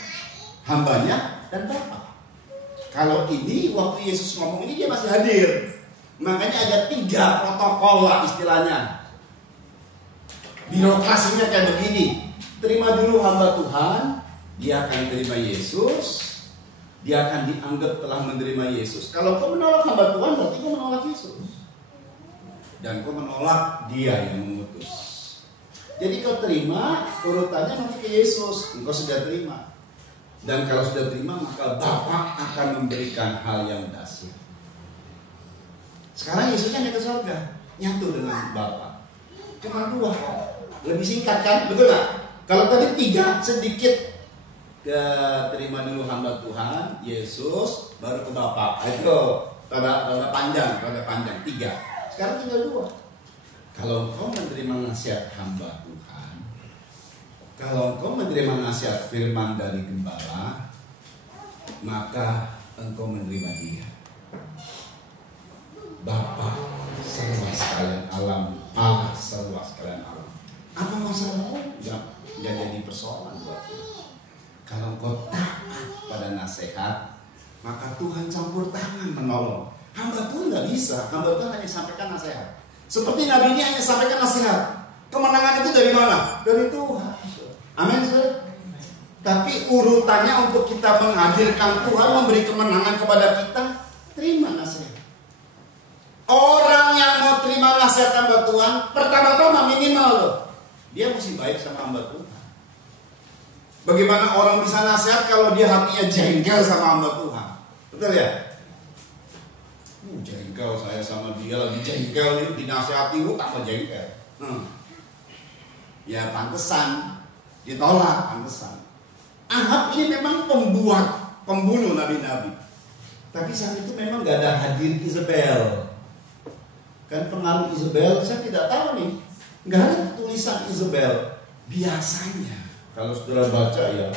Hambanya dan Bapa. Kalau ini waktu Yesus ngomong ini dia masih hadir. Makanya ada 3 protokol lah istilahnya. Birokrasinya kayak begini. Terima dulu hamba Tuhan, dia akan terima Yesus. Dia akan dianggap telah menerima Yesus. Kalau kau menolak hamba Tuhan, berarti kau menolak Yesus. Dan kau menolak Dia yang mengutus. Jadi kau terima, urutannya nanti ke Yesus. Engkau sudah terima. Dan kalau sudah terima, maka Bapa akan memberikan hal yang dahsyat. Sekarang Yesusnya naik ke surga, nyatu dengan Bapa. Cuma 2 kok. Lebih singkat kan? Betul gak? Kalau tadi 3 sedikit terima dulu hamba Tuhan, Yesus, baru ke Bapa. Itu rada panjang 3. Sekarang tinggal 2. Kalau engkau menerima nasihat hamba Tuhan, kalau engkau menerima nasihat firman dari gembala, maka engkau menerima Dia. Bapa serwa sekalian alam, Allah serwa sekalian alam. Apa masalahnya? Jangan jadi persoalan buat kita. Kalau engkau taat pada nasihat, maka Tuhan campur tangan menolong. Hamba Tuhan nggak bisa. Hamba Tuhan hanya sampaikan nasihat. Seperti Nabi ini hanya sampaikan nasihat. Kemenangan itu dari mana? Dari Tuhan. Amin, saudara. Tapi urutannya untuk kita menghadirkan Tuhan memberi kemenangan kepada kita, terima nasihat. Orang yang mau terima nasihat hamba Tuhan, pertama-tama minimal loh, dia mesti baik sama hamba Tuhan. Bagaimana orang bisa nasihat kalau dia hatinya jengkel sama hamba Tuhan? Betul ya? Jengkel saya sama dia, lagi jengkel nih, dinasihati tambah jengkel. Ya pantesan ditolak, pantesan. Ahab ini memang pembunuh nabi-nabi. Tapi saat itu memang gak ada hadir Isabel. Kan pengaruh Isabel saya tidak tahu nih. Gak ada tulisan Isabel. Biasanya kalau saudara baca ya,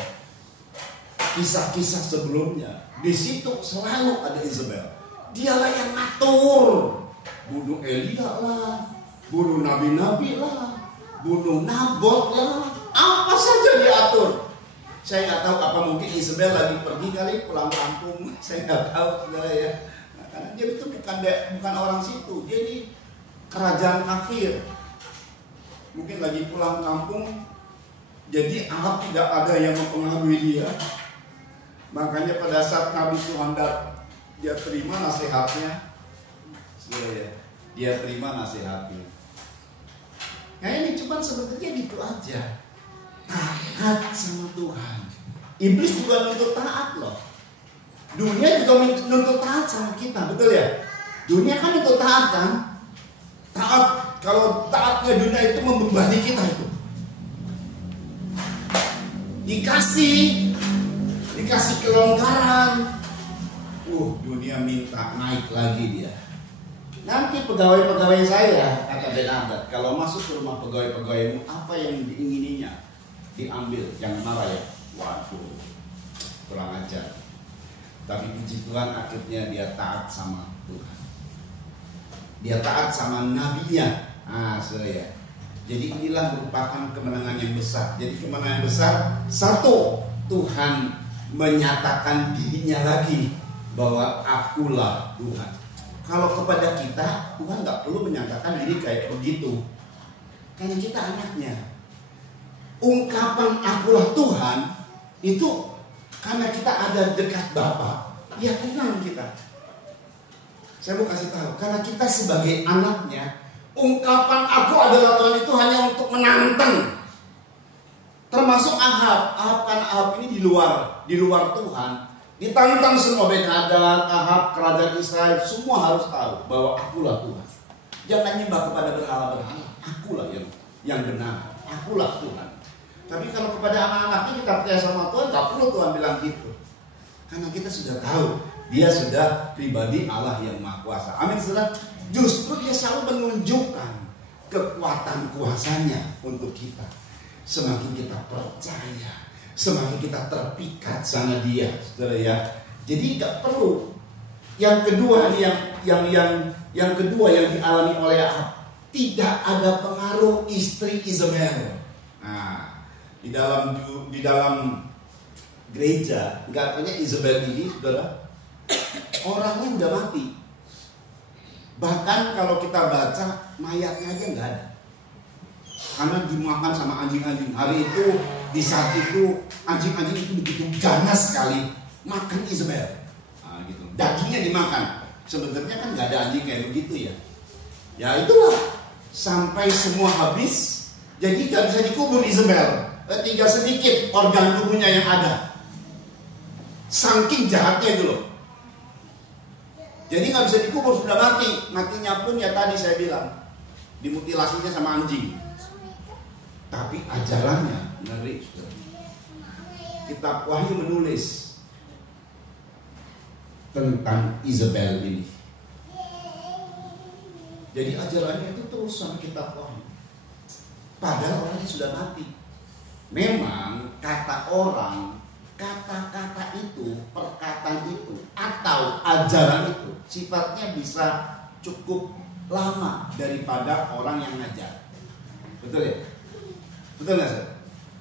kisah-kisah sebelumnya, di situ selalu ada Isabel. Dialah yang ngatur, bunuh Elia lah, bunuh nabi-nabi lah, bunuh Nabot lah, apa saja diatur. Saya nggak tahu, apa mungkin Isabel lagi pergi kali pulang kampung, saya nggak tahu, saudara ya. Karena dia itu bukan orang situ, dia ini kerajaan kafir. Mungkin lagi pulang kampung, jadi Ahab tidak ada yang mempengaruhi dia. Makanya pada saat Nabi Muhammad dia terima nasihatnya, dia terima nasihatnya. Nah ini cuma sebenarnya gitu aja, taat sama Tuhan. Iblis juga nuntut taat loh. Dunia juga nuntut taat sama kita, betul ya? Dunia kan nuntut taat kan? Taat, kalau taatnya dunia itu membebani kita itu. Dikasih kelonggaran. Dunia minta naik lagi dia. Nanti pegawai-pegawai saya, kata Benadat, kalau masuk ke rumah pegawai-pegawaimu, apa yang diingininya diambil, jangan marah ya. Waduh, kurang ajar. Tapi puji Tuhan akhirnya dia taat sama Tuhan. Dia taat sama nabinya. Saudara. Jadi inilah merupakan kemenangan yang besar. Jadi kemenangan yang besar, satu, Tuhan menyatakan dirinya lagi bahwa akulah Tuhan. Kalau kepada kita, Tuhan nggak perlu menyatakan diri kayak begitu, karena kita anaknya. Ungkapan akulah Tuhan itu karena kita ada dekat Bapa, ya tenang kita. Saya mau kasih tahu, karena kita sebagai anaknya, ungkapan aku adalah Tuhan itu hanya untuk menantang. Termasuk Ahab. Ahab ini di luar Tuhan. Ditantang semua Benadat, Ahab, kerajaan Israel, semua harus tahu bahwa akulah Tuhan. Jangan nyembah kepada berhala-berhala. Akulah yang benar. Akulah Tuhan. Tapi kalau kepada anak-anaknya kita percaya sama Tuhan, gak perlu Tuhan bilang gitu. Karena kita sudah tahu, dia sudah pribadi Allah yang Maha Kuasa. Amin, saudara. Justru dia selalu menunjukkan kekuatan kuasanya untuk kita. Semakin kita percaya, semakin kita terpikat sama dia, saudara ya. Jadi nggak perlu. Yang kedua nih, yang kedua yang dialami oleh Ahab, tidak ada pengaruh istri Isabel. Nah, di dalam gereja nggak punya Isabel ini, saudara, orangnya udah mati. Bahkan kalau kita baca mayatnya aja nggak ada. Karena dimakan sama anjing-anjing. Hari itu, di saat itu, anjing-anjing itu begitu ganas sekali makan Isabel. Gitu. Dagingnya dimakan. Sebenarnya kan nggak ada anjing kayak begitu ya. Ya itulah, sampai semua habis, jadi nggak bisa dikubur Isabel. Tinggal sedikit organ tubuhnya yang ada. Saking jahatnya itu loh. Jadi nggak bisa dikubur, sudah mati. Matinya pun ya tadi saya bilang, dimutilasinya sama anjing. Tapi ajarannya ngeri. Kitab Wahyu menulis tentang Isabel ini. Jadi ajarannya itu terus sama kitab Wahyu. Padahal orangnya sudah mati. Memang kata orang, kata-kata itu, perkataan itu, atau ajaran itu sifatnya bisa cukup lama daripada orang yang ngajar. Betul ya? Betul nggak sih?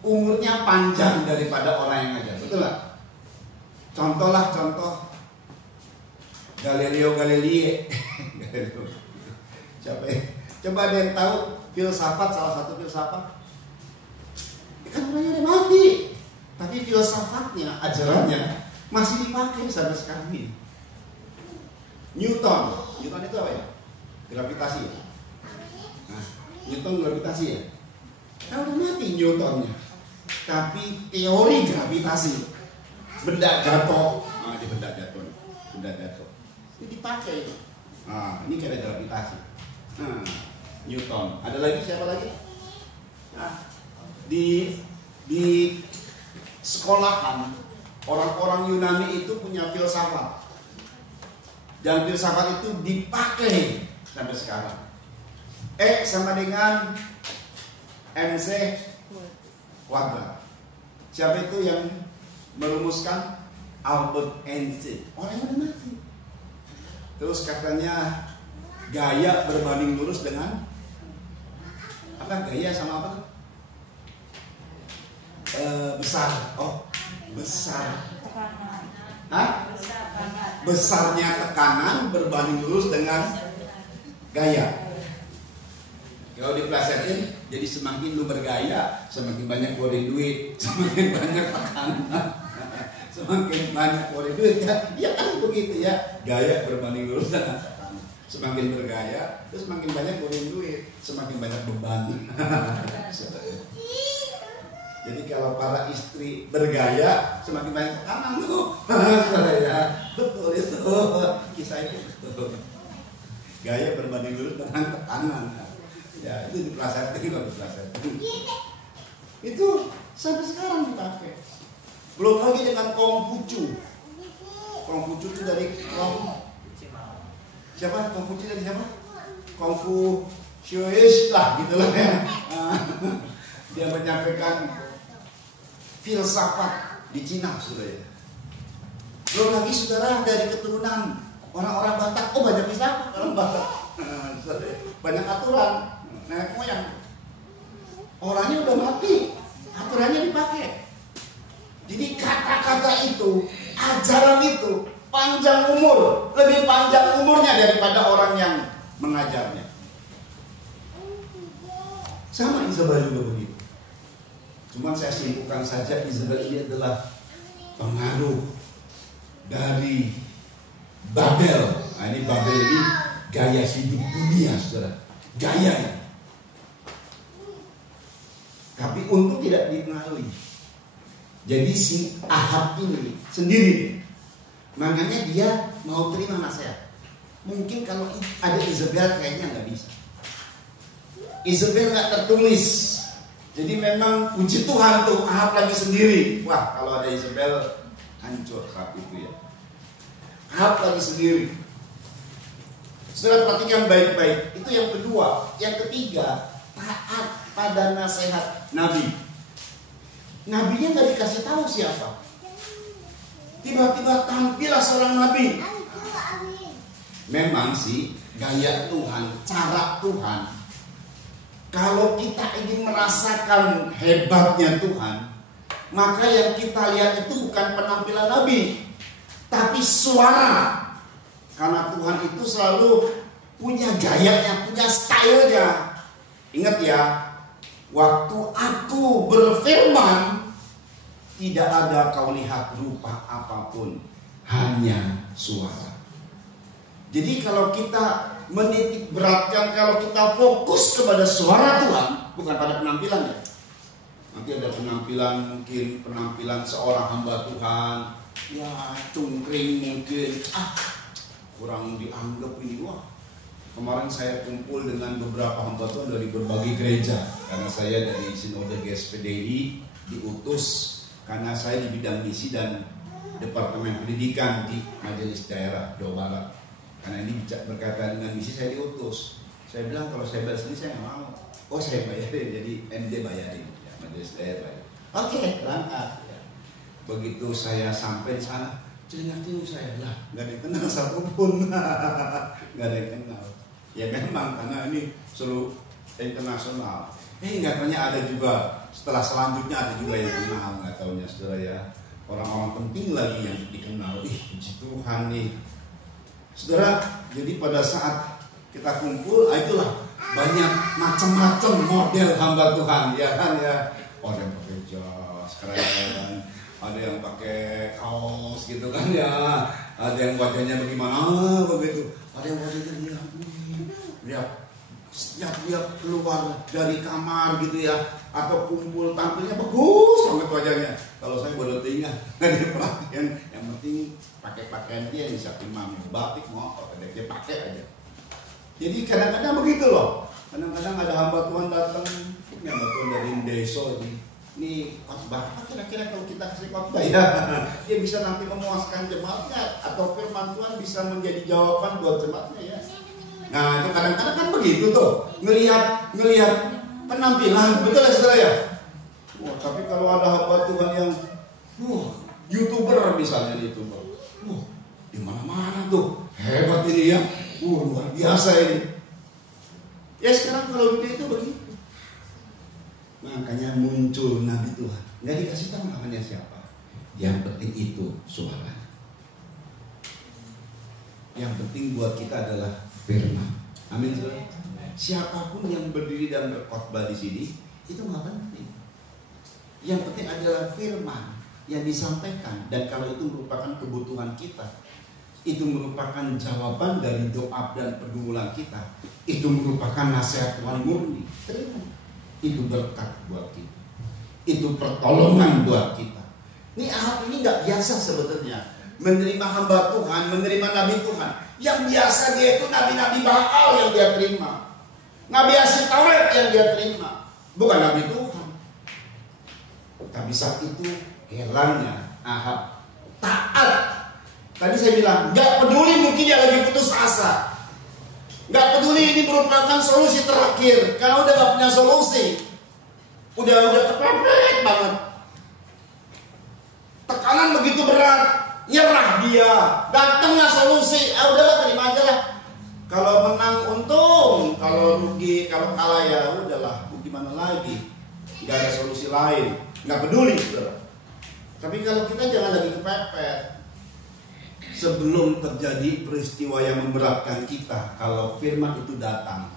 Umurnya panjang daripada orang yang ngajar. Betul nggak? Contoh Galileo Galilei. Siapa ya? Coba ada yang tahu filsafat, salah satu filsafat? Kan orangnya udah mati. Tapi filsafatnya, ajarannya masih dipakai sampai sekarang ini. Newton itu apa ya? Gravitasi ya? Nah, Newton gravitasi ya? Nah, udah mati Newtonnya. Tapi teori gravitasi, benda jatuh, ini benda jatuh. Ini dipakai. Nah, ini kayak gravitasi. Nah, Newton. Ada lagi, siapa lagi? Nah, di sekolahan orang-orang Yunani itu punya filsafat. Dan filsafat itu dipakai sampai sekarang. Sama dengan MC kuadrat. Siapa itu yang merumuskan? Albert Einstein. Orang yang udah mati. Terus katanya gaya berbanding lurus dengan apa? Gaya sama apa? Besar. Oh, besar. Hah? Besarnya tekanan berbanding lurus dengan gaya. Kalau dipelesetin, jadi semakin lu bergaya, semakin banyak keluarin duit, semakin banyak tekanan, semakin banyak keluarin duit. Ya kan begitu ya. Gaya berbanding lurus dengan tekanan. Semakin bergaya, terus semakin banyak keluarin duit, semakin banyak beban. Jadi kalau para istri bergaya, semakin banyak tekanan tuh. Betul itu. Kisah itu betul. Gaya berbanding lurus dengan tekanan. Ya itu dipelesetin. Itu sampai sekarang dipakai. Belum lagi dengan Konghucu. Konghucu itu dari siapa? Konghucu dari siapa? Confucius lah gitulah ya. Dia menyampaikan filsafat di Cina, saudara ya. Belum lagi saudara dari keturunan orang-orang Batak. Oh, banyak filsafat orang Batak. Banyak aturan. Nenek moyang. Orangnya udah mati, aturannya dipakai. Jadi kata-kata itu, ajaran itu panjang umur, lebih panjang umurnya daripada orang yang mengajarnya. Sama Isabel juga begitu. Cuman saya simpulkan saja, Isabel ini adalah pengaruh dari Babel. Nah, ini Babel ini gaya hidup dunia, saudara. Gaya. Tapi untung tidak dipengaruhi. Jadi si Ahab ini sendiri, makanya dia mau terima nasihat. Mungkin kalau ada Isabel kayaknya nggak bisa. Isabel nggak tertulis. Jadi memang puji Tuhan tuh Ahab lagi sendiri. Wah, kalau ada Isabel hancur saat itu ya. Ahab lagi sendiri. Setelah perhatikan baik-baik. Itu yang kedua. Yang ketiga, taat pada nasihat Nabi. Nabinya nggak dikasih tahu siapa. Tiba-tiba tampillah seorang Nabi. Memang sih gaya Tuhan, cara Tuhan. Kalau kita ingin merasakan hebatnya Tuhan, maka yang kita lihat itu bukan penampilan Nabi, tapi suara. Karena Tuhan itu selalu punya gayanya, punya stylenya. Ingat ya, waktu aku berfirman, tidak ada kau lihat rupa apapun, hanya suara. Jadi kalau kita menitik beratkan, kalau kita fokus kepada suara Tuhan, bukan pada penampilannya. Nanti ada penampilan, mungkin penampilan seorang hamba Tuhan, ya cungkring mungkin, kurang dianggap ini. Wah, kemarin saya kumpul dengan beberapa hamba Tuhan dari berbagai gereja, karena saya dari Sinode GSPDI diutus karena saya di bidang misi dan Departemen Pendidikan di Majelis Daerah Jawa Barat. Karena ini berkaitan dengan misi, saya diutus. Saya bilang kalau saya bayar sendiri saya nggak mau. Oh, saya bayarin, jadi MD bayarin, ya, Majelis Daerah bayarin. Oke, berangkat. Ya. Begitu saya sampai di sana, jadi ngerti saya lah, nggak ada yang kenal satupun, nggak ada yang kenal. Ya memang karena ini seluruh internasional. Katanya ada juga setelah selanjutnya ada juga yang kenal, nggak tahunya saudara ya. Orang-orang penting lagi yang dikenal. Puji Tuhan nih. Saudara, jadi pada saat kita kumpul, itulah banyak macam-macam model hamba Tuhan, ya kan ya. Ada yang pakai jas keren, ada yang pakai kaos gitu kan ya, ada yang wajahnya bagaimana begitu, ada yang wajahnya lihat setiap dia keluar dari kamar gitu ya, atau kumpul tampilnya bagus banget wajahnya. Kalau saya bodoh tinggal, nggak ada perhatian. Yang penting pakai pakaian dia bisa imam, batik mau apa dia pakai aja. Jadi kadang-kadang begitu loh. Kadang-kadang ada hamba Tuhan datang, ini hamba Tuhan dari desa ini khotbah. Apa kira-kira kalau kita kasih khotbah ya, dia bisa nanti memuaskan jemaatnya, atau firman Tuhan bisa menjadi jawaban buat jemaatnya ya. Nah, itu kadang-kadang kan begitu tuh, ngelihat penampilan, betul ya saudara ya. Wah, tapi kalau ada hamba Tuhan yang YouTuber misalnya, YouTuber. Di mana-mana tuh. Hebat ini ya. Luar biasa ini. Ya sekarang kalau dunia itu begitu. Makanya muncul Nabi Tuhan. Nggak dikasih tahu namanya siapa. Yang penting itu suara. Yang penting buat kita adalah firman. Amin. Siapapun yang berdiri dan berkhotbah di sini itu nggak penting. Yang penting adalah firman yang disampaikan, dan kalau itu merupakan kebutuhan kita, itu merupakan jawaban dari doa dan pergumulan kita, itu merupakan nasihat Tuhan murni. Terima. Itu berkat buat kita, itu pertolongan buat kita. Ini Ahab ini nggak biasa sebetulnya menerima hamba Tuhan, menerima Nabi Tuhan. Yang biasa dia itu nabi-nabi Baal yang dia terima, Nabi Asy Taurat yang dia terima, bukan Nabi Tuhan. Tapi saat itu herannya Ahab taat. Tadi saya bilang nggak peduli, mungkin dia lagi putus asa, nggak peduli ini merupakan solusi terakhir karena udah nggak punya solusi, udah kepepet banget. Tekanan begitu berat, nyerah dia, datanglah solusi, udahlah terima aja lah. Kalau menang untung, kalau rugi, kalau kalah ya udahlah, gimana lagi? Nggak ada solusi lain, nggak peduli, saudara. Tapi kalau kita jangan lagi kepepet. Sebelum terjadi peristiwa yang memberatkan kita, kalau firman itu datang,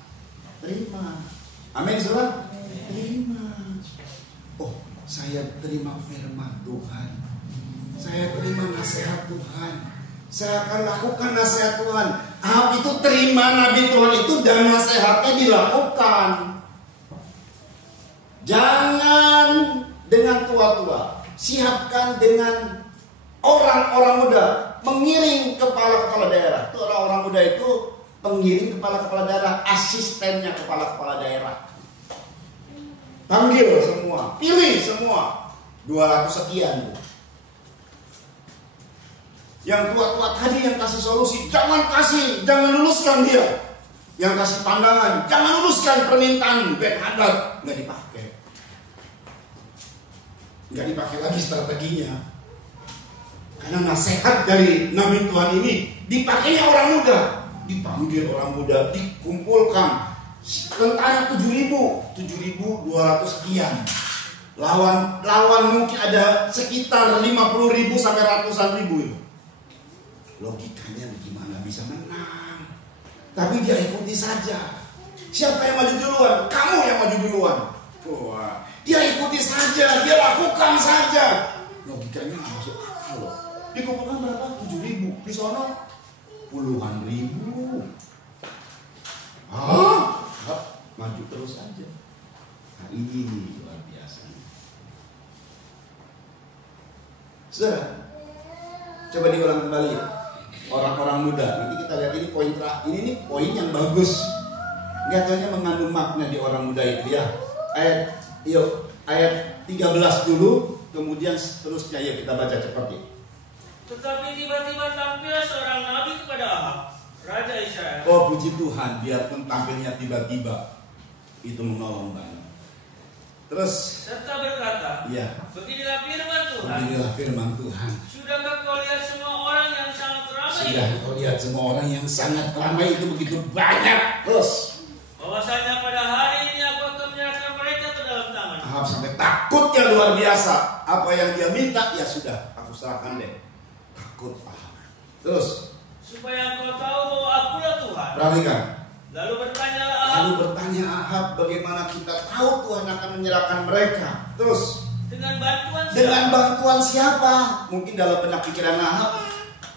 terima. Amin, saudara. Terima. Oh, saya terima firman Tuhan. Saya terima nasihat Tuhan. Saya akan lakukan nasihat Tuhan. Ahab itu terima Nabi Tuhan itu dan nasihatnya dilakukan. Jangan dengan tua-tua, siapkan dengan orang-orang muda, mengiring kepala-kepala daerah. Itu orang-orang muda itu pengiring kepala-kepala daerah, asistennya kepala-kepala daerah. Panggil semua, pilih semua, 200 sekian. Yang tua-tua tadi yang kasih solusi, jangan luluskan dia. Yang kasih pandangan, jangan luluskan permintaan Ben-Hadad, nggak dipakai. Nggak dipakai lagi strateginya. Karena nasihat dari Nabi Tuhan ini dipakainya orang muda, dipanggil orang muda, dikumpulkan tentara 7.200 sekian. Lawan mungkin ada sekitar 50.000 sampai ratusan ribu itu. Logikanya gimana bisa menang? Tapi dia ikuti saja. Siapa yang maju duluan? Kamu yang maju duluan. Wah, dia ikuti saja, dia lakukan saja. Logikanya masuk akal loh. Dikumpulkan berapa? 7.000. Di sono puluhan ribu. Maju terus aja. Nah, ini luar biasa. Saudara, coba diulang kembali. Orang-orang muda. Nanti kita lihat ini poin terakhir. Ini poin yang bagus. Lihatnya mengandung makna di orang muda itu ya. Ayat 13 dulu, kemudian seterusnya ya kita baca cepat ya. Tetapi tiba-tiba tampil seorang nabi kepada Ahab, Raja Israel. Oh puji Tuhan, biarpun tampilnya tiba-tiba, itu menolong banget. Terus serta berkata, ya, beginilah firman Tuhan. Beginilah firman Tuhan. Sudahkah kau lihat semua orang yang sangat ramai? Sudah kau lihat semua orang yang sangat ramai itu begitu banyak. Terus bahwasanya pada hari ini aku akan menyerahkan mereka ke dalam tangan. Ahab sampai takutnya luar biasa. Apa yang dia minta, ya sudah, aku serahkan deh. Takut Ahab. Terus supaya engkau tahu bahwa akulah Tuhan. Perhatikan. Lalu bertanya Ahab, bagaimana kita tahu Tuhan akan menyerahkan mereka. Terus dengan bantuan siapa? Dengan bantuan siapa? Mungkin dalam benak pikiran Ahab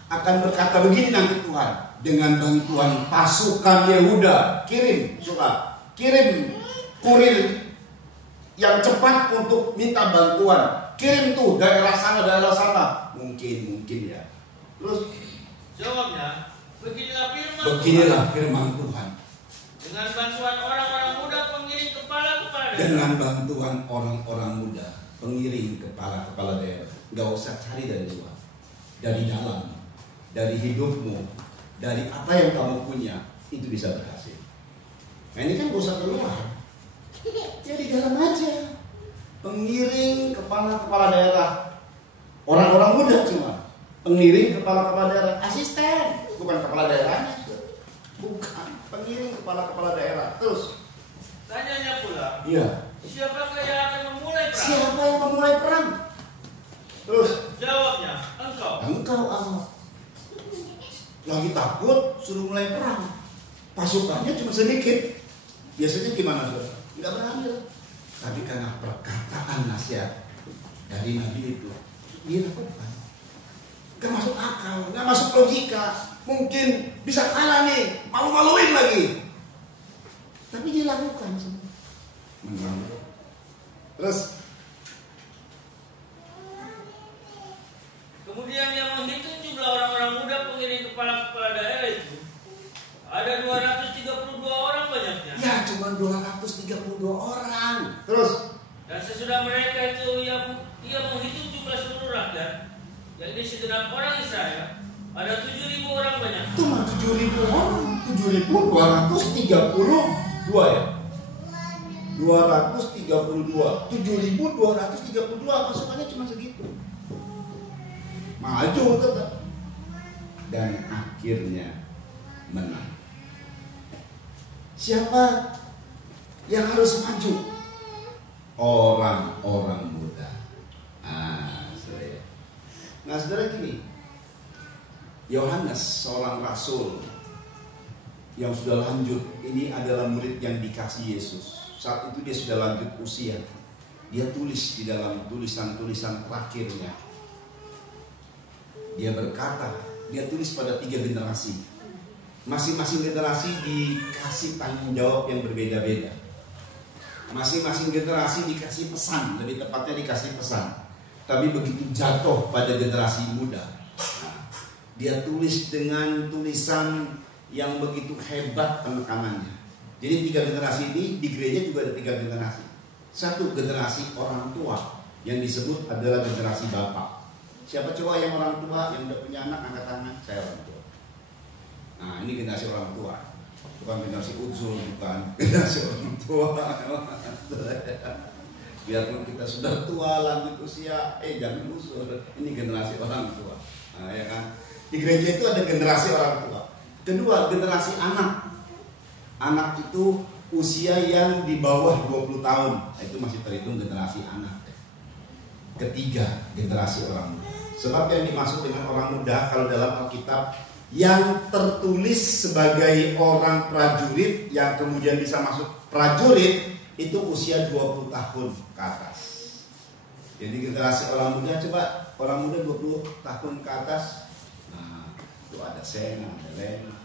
akan berkata begini nanti Tuhan, dengan bantuan pasukan Yehuda. Kirim surat, kirim kurir yang cepat untuk minta bantuan. Kirim tuh daerah sana. Mungkin ya. Terus jawabnya, beginilah firman Tuhan. Dengan bantuan orang-orang muda pengiring kepala-kepala daerah. Dengan bantuan orang-orang muda pengiring kepala-kepala daerah. Gak usah cari dari luar, dari dalam, dari hidupmu, dari apa yang kamu punya, itu bisa berhasil. Nah ini kan gak usah keluar, ya di dalam aja. Pengiring kepala-kepala daerah. Orang-orang muda cuma pengiring kepala-kepala daerah, asisten, bukan kepala daerahnya, bukan pengiring kepala-kepala daerah. Terus tanyanya pula, iya, siapakah yang akan memulai perang? Siapa yang memulai perang? Terus jawabnya, engkau. Engkau Allah. Lagi takut suruh mulai perang, pasukannya cuma sedikit. Biasanya gimana saudara? Nggak berani. Tapi karena perkataan nasihat dari Nabi itu dilakukan. Nggak masuk akal, nggak masuk logika. Mungkin bisa kalah nih, malu-maluin lagi. Tapi dilakukan semua. Terus kemudian yang menghitung jumlah orang-orang muda pengiring kepala-kepala daerah itu ada 232 orang banyaknya. Ya cuma 232 orang. Terus dan sesudah mereka itu ia menghitung jumlah seluruh rakyat, yakni segenap orang Israel, ada 7.000 orang banyak. Cuma 7.000 orang, 7.232 ya. 232, 7.232 pasukannya cuma segitu. Maju tetap. Dan akhirnya menang. Siapa yang harus maju? Orang-orang muda. Saudara. Nah, saudara gini. Yohanes, seorang rasul yang sudah lanjut, ini adalah murid yang dikasih Yesus. Saat itu dia sudah lanjut usia. Dia tulis di dalam tulisan-tulisan terakhirnya. Dia berkata, dia tulis pada 3 generasi. Masing-masing generasi dikasih tanggung jawab yang berbeda-beda. Masing-masing generasi dikasih pesan, lebih tepatnya dikasih pesan. Tapi begitu jatuh pada generasi muda, dia tulis dengan tulisan yang begitu hebat penekanannya. Jadi 3 generasi ini di gereja juga ada 3 generasi. Satu generasi orang tua yang disebut adalah generasi bapak. Siapa coba yang orang tua yang udah punya anak angkat tangan? Saya orang tua. Nah ini generasi orang tua, bukan generasi uzul, bukan generasi orang tua. Biarpun kita sudah tua lanjut usia, jangan usul. Ini generasi orang tua. Nah, ya kan? Di gereja itu ada generasi orang tua. Kedua, generasi anak. Anak itu usia yang di bawah 20 tahun. Nah, itu masih terhitung generasi anak. Ketiga, generasi orang muda. Sebab yang dimaksud dengan orang muda kalau dalam Alkitab yang tertulis sebagai orang prajurit yang kemudian bisa masuk prajurit itu usia 20 tahun ke atas. Jadi generasi orang muda, coba orang muda 20 tahun ke atas. Nah, itu ada Sena, ada Lena.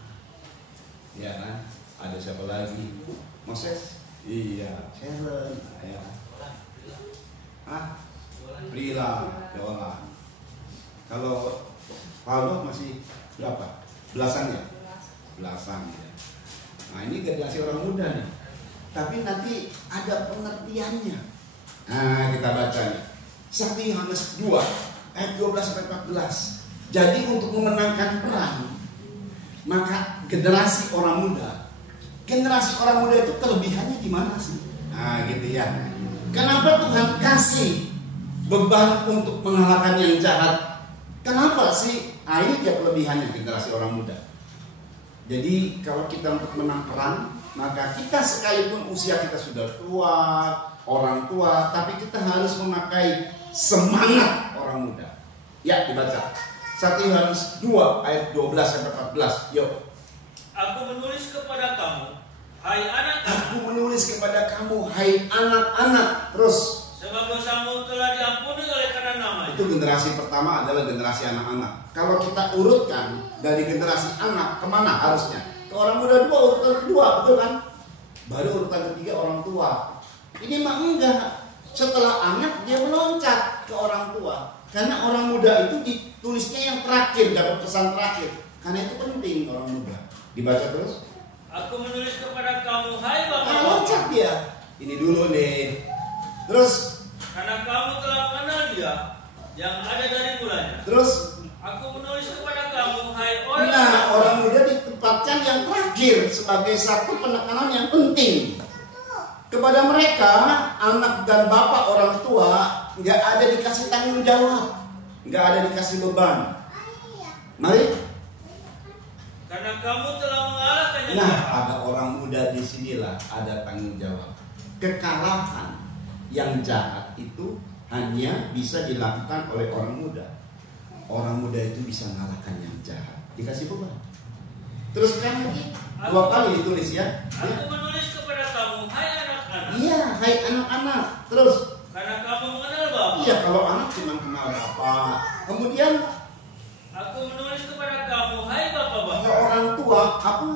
Ya kan? Ada siapa lagi? Moses? Iya, Sharon, ya. Prila, Yola. Kalau Paulo masih berapa? Belasan ya? Belasan ya. Nah ini generasi orang muda nih. Tapi nanti ada pengertiannya. Nah kita baca nih. 1 Yohanes 2 ayat 12-14. Jadi untuk memenangkan perang, maka generasi orang muda itu kelebihannya di mana sih? Nah gitu ya. Kenapa Tuhan kasih beban untuk mengalahkan yang jahat? Kenapa sih? Nah ini dia kelebihannya generasi orang muda. Jadi kalau kita untuk menang perang, maka kita sekalipun usia kita sudah tua, orang tua, tapi kita harus memakai semangat orang muda. Ya dibaca 1 Yohanes 2 ayat 12-14. Yuk. Aku menulis kepada kamu, hai anak-anak. Aku menulis kepada kamu, hai anak-anak. Terus. Sebab dosamu telah diampuni oleh karena nama. Itu generasi pertama adalah generasi anak-anak. Kalau kita urutkan dari generasi anak kemana harusnya? Ke orang muda 2, urutan kedua, betul kan? Baru urutan ketiga orang tua. Ini mah enggak. Setelah anak dia meloncat ke orang tua. Karena orang muda itu ditulisnya yang terakhir, dapat pesan terakhir. Karena itu penting orang muda. Dibaca terus. Aku menulis kepada kamu, hai bapak. Loncat dia. Ini dulu nih. Terus. Karena kamu telah mengenal dia yang ada dari mulanya. Terus. Aku menulis kepada kamu, hai orang. Nah, orang muda ditempatkan yang terakhir sebagai satu penekanan yang penting. Kepada mereka, anak dan bapak orang tua nggak ada dikasih tanggung jawab. nggak ada dikasih beban. Mari. Karena kamu telah mengalahkan yang Nah, jahat. ada orang muda di sinilah ada tanggung jawab. Kekalahan yang jahat itu hanya bisa dilakukan oleh orang muda. Orang muda itu bisa mengalahkan yang jahat. Dikasih beban. Terus kan lagi 2 kali ditulis ya. Aku menulis kepada kamu, hai anak-anak. Iya, hai anak-anak. Terus Karena kamu mengenal Bapa. iya, kalau anak cuma kenal Bapak. Kemudian Aku menulis kepada kamu, hai Bapak-bapak. kalau orang tua apa?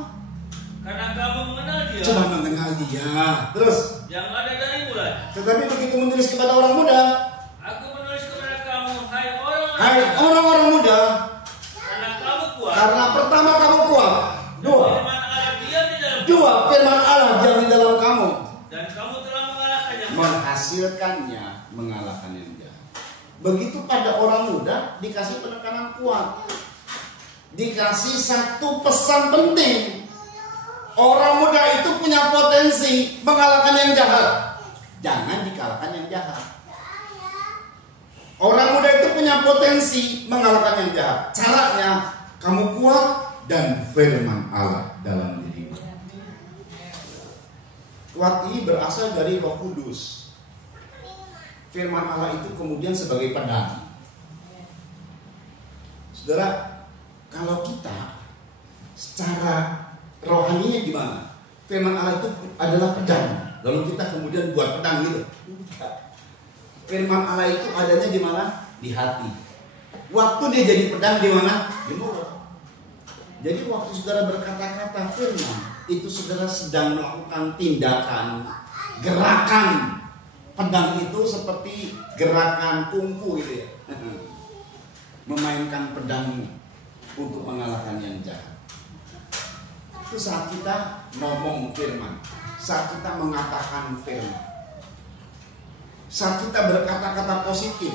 Karena kamu mengenal Dia. Cuma mengenal dia. Terus Yang ada dari mulai. tetapi begitu menulis kepada orang muda, Aku menulis kepada kamu, hai orang-orang. hai orang-orang muda, Karena kamu kuat. karena pertama kamu kuat. Firman Allah diam di dalam. Dua, firman Allah diam di dalam kamu. Dan kamu telah mengalahkan yang jahat. Menghasilkannya mengalahkan yang jahat. Begitu pada orang muda dikasih penekanan kuat. Dikasih satu pesan penting. Orang muda itu punya potensi mengalahkan yang jahat. Jangan dikalahkan yang jahat. Orang muda itu punya potensi mengalahkan yang jahat. Caranya kamu kuat dan firman Allah dalam dirimu. Kuat ini berasal dari Roh Kudus. Firman Allah itu kemudian sebagai pedang. Saudara, kalau kita secara rohaninya gimana? Firman Allah itu adalah pedang. Lalu kita kemudian buat pedang gitu. Firman Allah itu adanya di mana? Di hati. Waktu dia jadi pedang di mana? Di mulut. Jadi waktu saudara berkata-kata firman, itu saudara sedang melakukan tindakan, gerakan. Pedang itu seperti gerakan kungfu gitu ya. Memainkan pedangmu untuk mengalahkan yang jahat. Itu saat kita ngomong firman, saat kita mengatakan firman, saat kita berkata-kata positif,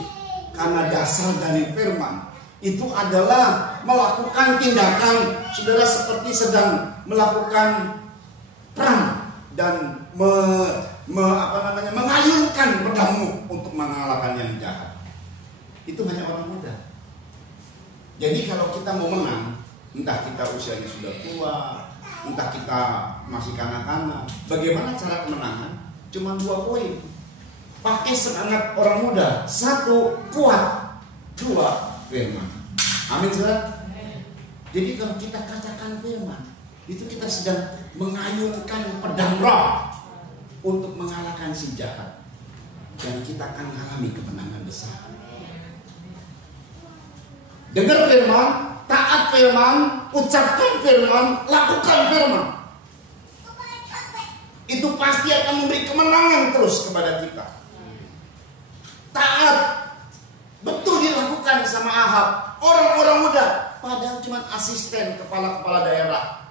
karena dasar dari firman itu adalah melakukan tindakan, saudara seperti sedang melakukan perang dan mengayunkan pedangmu untuk mengalahkan yang jahat. Itu hanya orang muda. Jadi kalau kita mau menang, entah kita usianya sudah tua, entah kita masih kanak-kanak, bagaimana cara kemenangan? Cuma 2 poin. Pakai semangat orang muda. 1, kuat. 2, firman. Amin, saudara. Jadi kalau kita katakan firman, itu kita sedang mengayunkan pedang roh untuk mengalahkan si jahat. Dan kita akan mengalami kemenangan besar. Dengar firman, taat firman, ucapkan firman, lakukan firman. Itu pasti akan memberi kemenangan terus kepada kita. Taat betul dilakukan sama Ahab, orang-orang muda, padahal cuma asisten kepala-kepala daerah.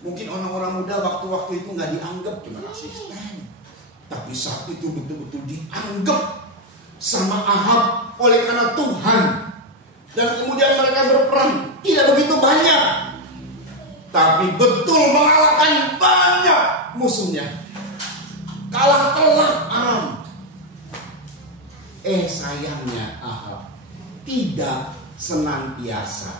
Mungkin orang-orang muda waktu-waktu itu nggak dianggap cuma asisten, tapi saat itu betul-betul dianggap sama Ahab oleh karena Tuhan. Dan kemudian mereka berperang tidak begitu banyak, tapi betul mengalahkan banyak musuhnya. Kalah telak Aram. Sayangnya Ahab tidak senantiasa.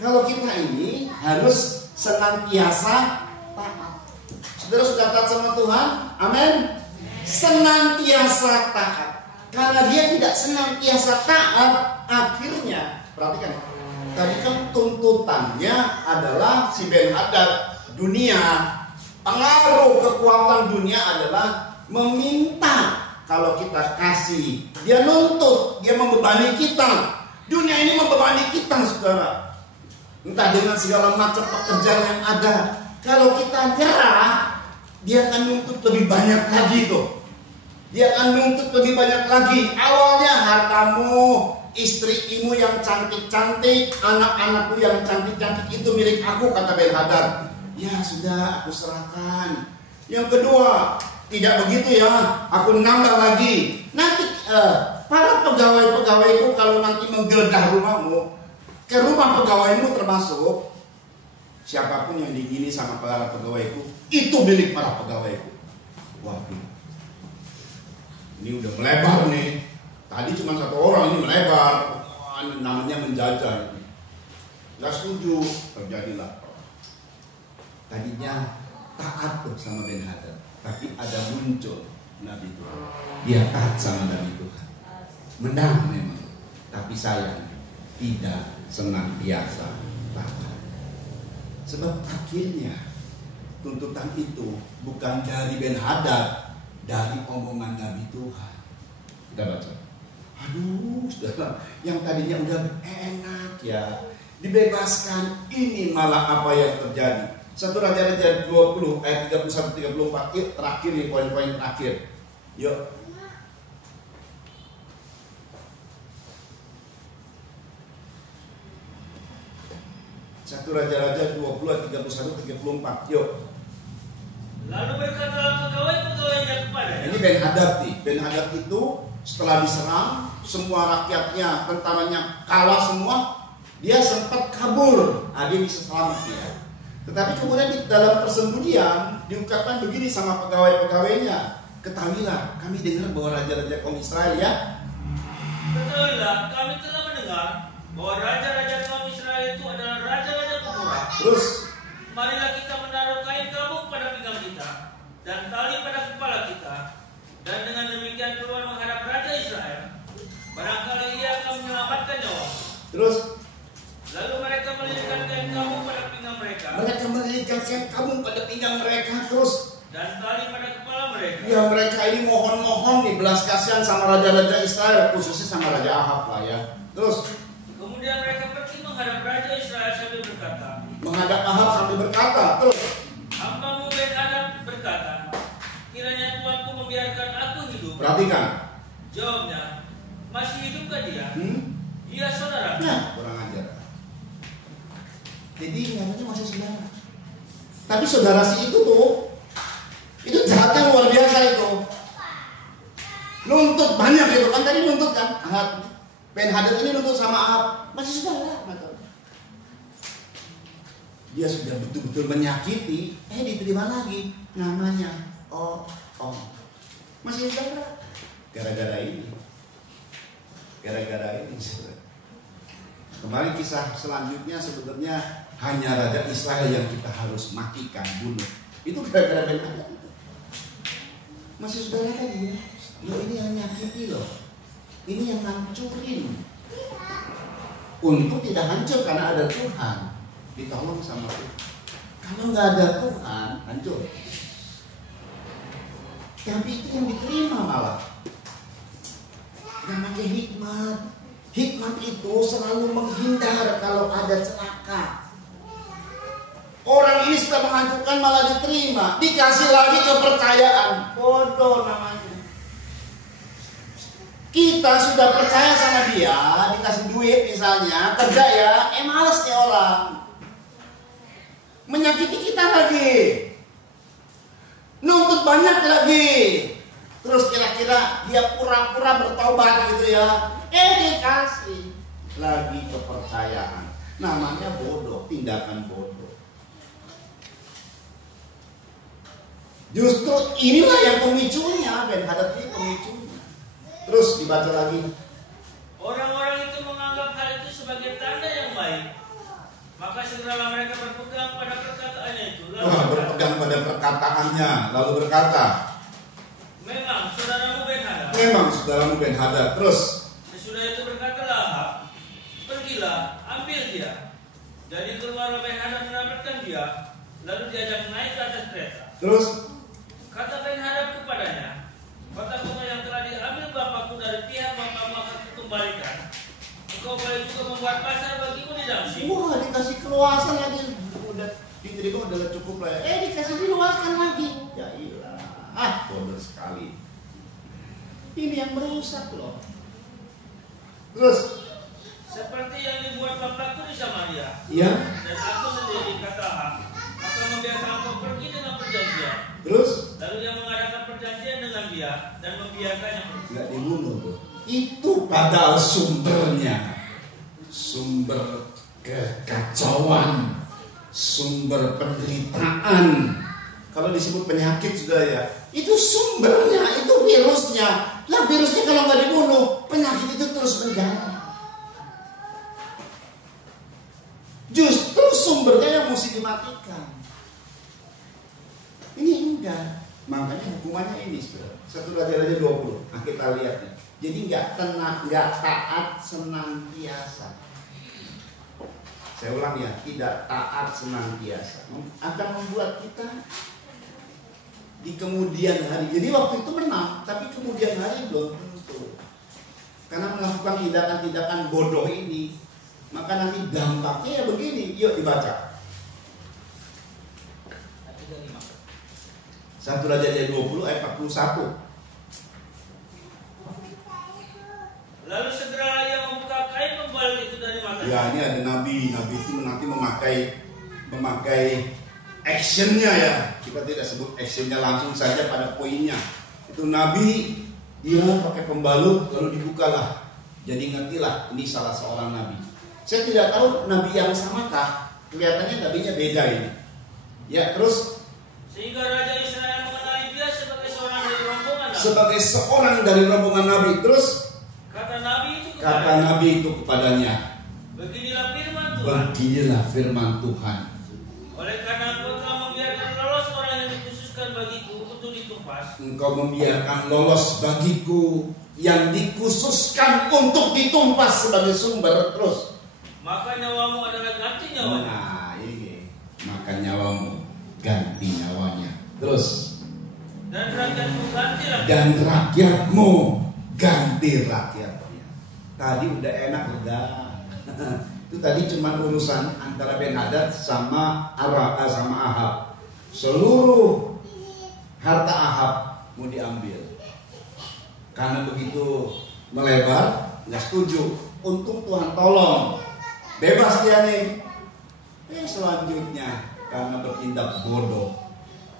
Kalau kita ini harus senantiasa taat. Saudara sudah taat sama Tuhan? Amin. Senantiasa taat. Karena dia tidak senantiasa taat, akhirnya perhatikan. Tadi kan tuntutannya adalah si Ben-Hadad, dunia. Pengaruh kekuatan dunia adalah meminta kalau kita kasih. Dia nuntut, dia membebani kita. Dunia ini membebani kita, saudara. Entah dengan segala macam pekerjaan yang ada. Kalau kita nyerah, dia akan nuntut lebih banyak lagi tuh. Dia akan nuntut lebih banyak lagi. Awalnya hartamu, istrimu yang cantik-cantik, anak-anakku yang cantik-cantik itu milik aku, kata Ben-Hadad. Ya sudah, aku serahkan. Yang kedua, tidak begitu ya, aku nambah lagi. Nanti para pegawai-pegawaiku kalau nanti menggeledah rumahmu, ke rumah pegawaimu termasuk siapapun yang digini sama para pegawaiku, itu milik para pegawaiku. Waduh. ini udah melebar nih. Tadi cuma satu orang, ini melebar. Wah, namanya menjajah. Gak setuju, terjadilah. Tadinya taat tuh sama Ben-Hadad, tapi ada muncul Nabi Tuhan. Dia taat sama Nabi Tuhan, menang memang, tapi sayang tidak senantiasa taat. Sebab akhirnya tuntutan itu bukan dari Ben-Hadad, dari omongan Nabi Tuhan. Kita baca. Aduh, saudara, yang tadinya udah enak ya, dibebaskan, ini malah apa yang terjadi. 1 Raja-Raja 20 ayat 31-34. Yuk, terakhir nih, poin-poin terakhir. Yuk. Satu Raja-Raja 20 ayat 31-34. Yuk. Lalu berkatalah pegawai-pegawainya kepadanya. Ini Ben-Hadad nih. Ben-Hadad itu setelah diserang, semua rakyatnya, tentaranya kalah semua, dia sempat kabur. Dia bisa selamat dia. Tetapi kemudian di dalam persembunyian diungkapkan begini sama pegawai-pegawainya. Ketahuilah, kami dengar bahwa raja-raja kaum Israel ya. Ketahuilah, kami telah mendengar bahwa raja-raja kaum Israel itu adalah raja-raja pemurah. Terus, marilah kita menaruh kain kabung pada pinggang kita dan tali pada kepala kita, dan dengan demikian keluar menghadap raja Israel. Barangkali ia akan menyelamatkan nyawa. Terus, lalu mereka melilitkan kain kabung pada pinggang mereka. Mereka melilitkan kain kabung pada pinggang mereka terus. Dan tali pada kepala mereka. Ya, mereka ini mohon-mohon nih belas kasihan sama raja-raja Israel, khususnya sama Raja Ahab lah ya. Terus, kemudian mereka pergi menghadap raja Israel sambil berkata. Menghadap Ahab sambil berkata. Terus, hambamu Ben-Hadad berkata, kiranya Tuanku membiarkan aku hidup. Perhatikan. Jawabnya, masih hidupkah dia? Dia saudara. Nah, kurang ajar. Jadi namanya masih saudara. Tapi saudara si itu tuh, itu jahatnya luar biasa itu. Nuntut banyak gitu kan, tadi nuntut kan. Ben-Hadad ini nuntut sama Ahab, masih saudara. Dia sudah betul-betul menyakiti, diterima lagi namanya. Masih saudara. Gara-gara ini. Kemarin kisah selanjutnya sebenarnya hanya Raja Israel yang kita harus matikan, bunuh. Itu gara-gara Ben-Hadad itu. Masih saudara tadi ya. Ini yang nyakiti loh. Ini yang hancurin. Untuk tidak hancur karena ada Tuhan. Ditolong sama Tuhan. Kalau nggak ada Tuhan, hancur. Tapi itu yang diterima malah. Namanya hikmat. Hikmat itu selalu menghindar kalau ada celaka. Orang ini sudah menghancurkan malah diterima. Dikasih lagi kepercayaan. Bodoh namanya. Kita sudah percaya sama dia, dikasih duit misalnya, kerja ya, males nih orang. Menyakiti kita lagi. Nuntut banyak lagi. Terus kira-kira dia pura-pura bertobat gitu ya. Dikasih lagi kepercayaan. Namanya bodoh, tindakan bodoh. Justru inilah yang pemicunya, Ben-Hadad ini pemicunya. Terus dibaca lagi. Orang-orang itu menganggap hal itu sebagai tanda yang baik. Maka segeralah mereka berpegang pada perkataannya itu. Berpegang pada perkataannya, lalu berkata, memang saudaramu Ben-Hadad. Memang saudaramu Ben-Hadad. Terus, sesudah itu berkatalah Ahab, pergilah, ambil dia. Jadi keluarlah Ben-Hadad mendapatkan dia, lalu diajak naik ke atas kereta. Terus, kata Ben-Hadad kepadanya, kota-kota yang telah diambil bapakku dari pihak bapakmu akan kukembalikan. Engkau boleh juga membuat pasar bagimu di Damsyik. Wah, dikasih keluasan lagi. Udah diterima, udah cukup lah ya. Dikasih diluaskan lagi. Ya iyalah. Bodoh sekali. Ini yang merusak loh. Terus, seperti yang dibuat bapakku di Samaria. Iya. Dan aku sendiri kata Ahab, akan membiarkan engkau pergi dengan perjanjian. Terus, lalu dia mengadakan perjanjian dengan dia dan membiarkannya pergi. Nggak dibunuh tuh. Itu padahal sumbernya. Sumber kekacauan, sumber penderitaan. Kalau disebut penyakit sudah ya, itu sumbernya, itu virusnya. Lah virusnya kalau nggak dibunuh, penyakit itu terus berjalan. Justru sumbernya yang mesti dimatikan. Ini enggak. Makanya hukumannya ini, saudara. 1 Raja-Raja 20. Nah, kita lihat nih. Jadi nggak taat senantiasa. Saya ulang ya, tidak taat senantiasa akan membuat kita di kemudian hari. Jadi waktu itu menang, tapi kemudian hari belum tentu. Karena melakukan tindakan-tindakan bodoh ini, maka nanti dampaknya ya begini. Yuk dibaca. 1 Raja-Raja 20 ayat 41. Lalu segera ia membuka kain pembal itu dari matanya. Ya, ini ada nabi itu nanti memakai actionnya ya. Kita tidak sebut actionnya langsung saja pada poinnya. Itu nabi, dia pakai pembalut lalu dibukalah. Jadi ngertilah ini salah seorang nabi. Saya tidak tahu nabi yang samakah. Kelihatannya nabinya beda ini. Ya, terus sehingga Raja Israel mengenali dia sebagai seorang dari rombongan nabi. Sebagai seorang dari rombongan nabi. Terus kata nabi itu kepadanya, beginilah firman Tuhan. Oleh karena engkau telah membiarkan lolos orang yang dikhususkan bagiku untuk ditumpas. Engkau membiarkan lolos bagiku yang dikhususkan untuk ditumpas sebagai sumber. Terus maka nyawamu adalah ganti nyawanya. Nah ini, maka nyawamu ganti nyawanya. Terus dan rakyatmu ganti rakyat. Dan rakyatmu ganti rakyatnya. Tadi udah enak udah. Itu tadi cuma urusan antara Ben-Hadad sama Ahab. Seluruh harta Ahab mau diambil. Karena begitu melebar, nggak setuju. Untung Tuhan tolong, bebas dia nih. Selanjutnya karena bertindak bodoh,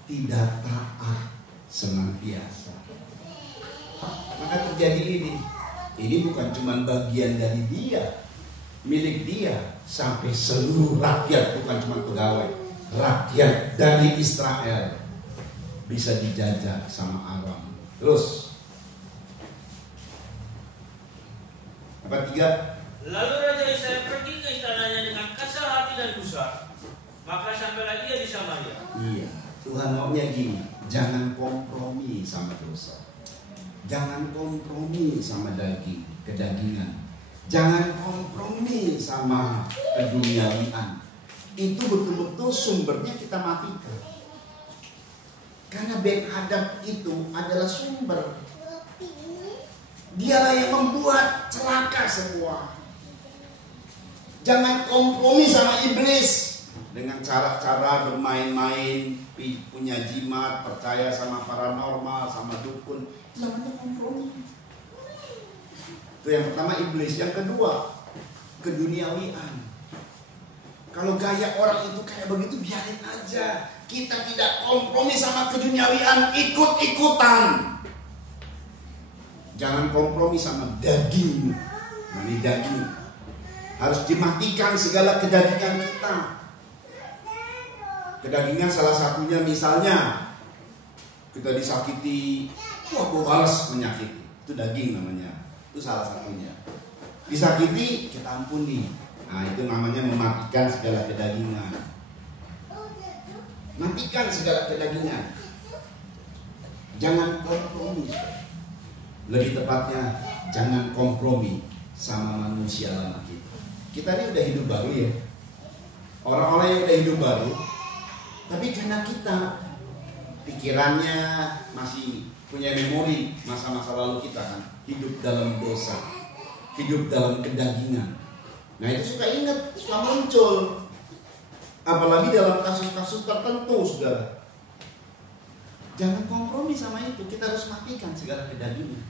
tidak taat senantiasa, maka terjadi ini. Ini bukan cuma bagian dari dia, milik dia, sampai seluruh rakyat, bukan cuma pegawai, rakyat dari Israel bisa dijajah sama Aram. Terus apa 3? Lalu Raja Israel pergi ke istananya dengan kasar hati dan gusar. Maka sampailah dia di Samaria. Iya, Tuhan maunya gini, jangan kompromi sama dosa. Jangan kompromi sama kedagingan. Jangan kompromi sama keduniawian. Itu betul-betul sumbernya kita matikan. Karena Ben-Hadad itu adalah sumber. Dialah yang membuat celaka semua. Jangan kompromi sama iblis dengan cara-cara bermain-main, punya jimat, percaya sama paranormal, sama dukun. Namanya kompromi. Itu yang pertama iblis. Yang kedua keduniawian. Kalau gaya orang itu kayak begitu biarin aja. Kita tidak kompromi sama keduniawian, ikut-ikutan. Jangan kompromi sama daging. Nah, ini daging. Harus dimatikan segala kedagingan kita. Kedagingan salah satunya misalnya kita disakiti, wah gue balas menyakiti. Itu daging namanya. Itu salah satunya. Disakiti, kita ampuni. Nah itu namanya mematikan segala kedagingan. Matikan segala kedagingan. Jangan kompromi. Lebih tepatnya, jangan kompromi sama manusia lama kita. Kita ini udah hidup baru ya. Orang-orang yang udah hidup baru, tapi karena kita pikirannya masih punya memori masa-masa lalu kita kan, hidup dalam dosa, hidup dalam kedagingan. Nah itu suka ingat, suka muncul. Apalagi dalam kasus-kasus tertentu, saudara. Jangan kompromi sama itu. Kita harus matikan segala kedagingan.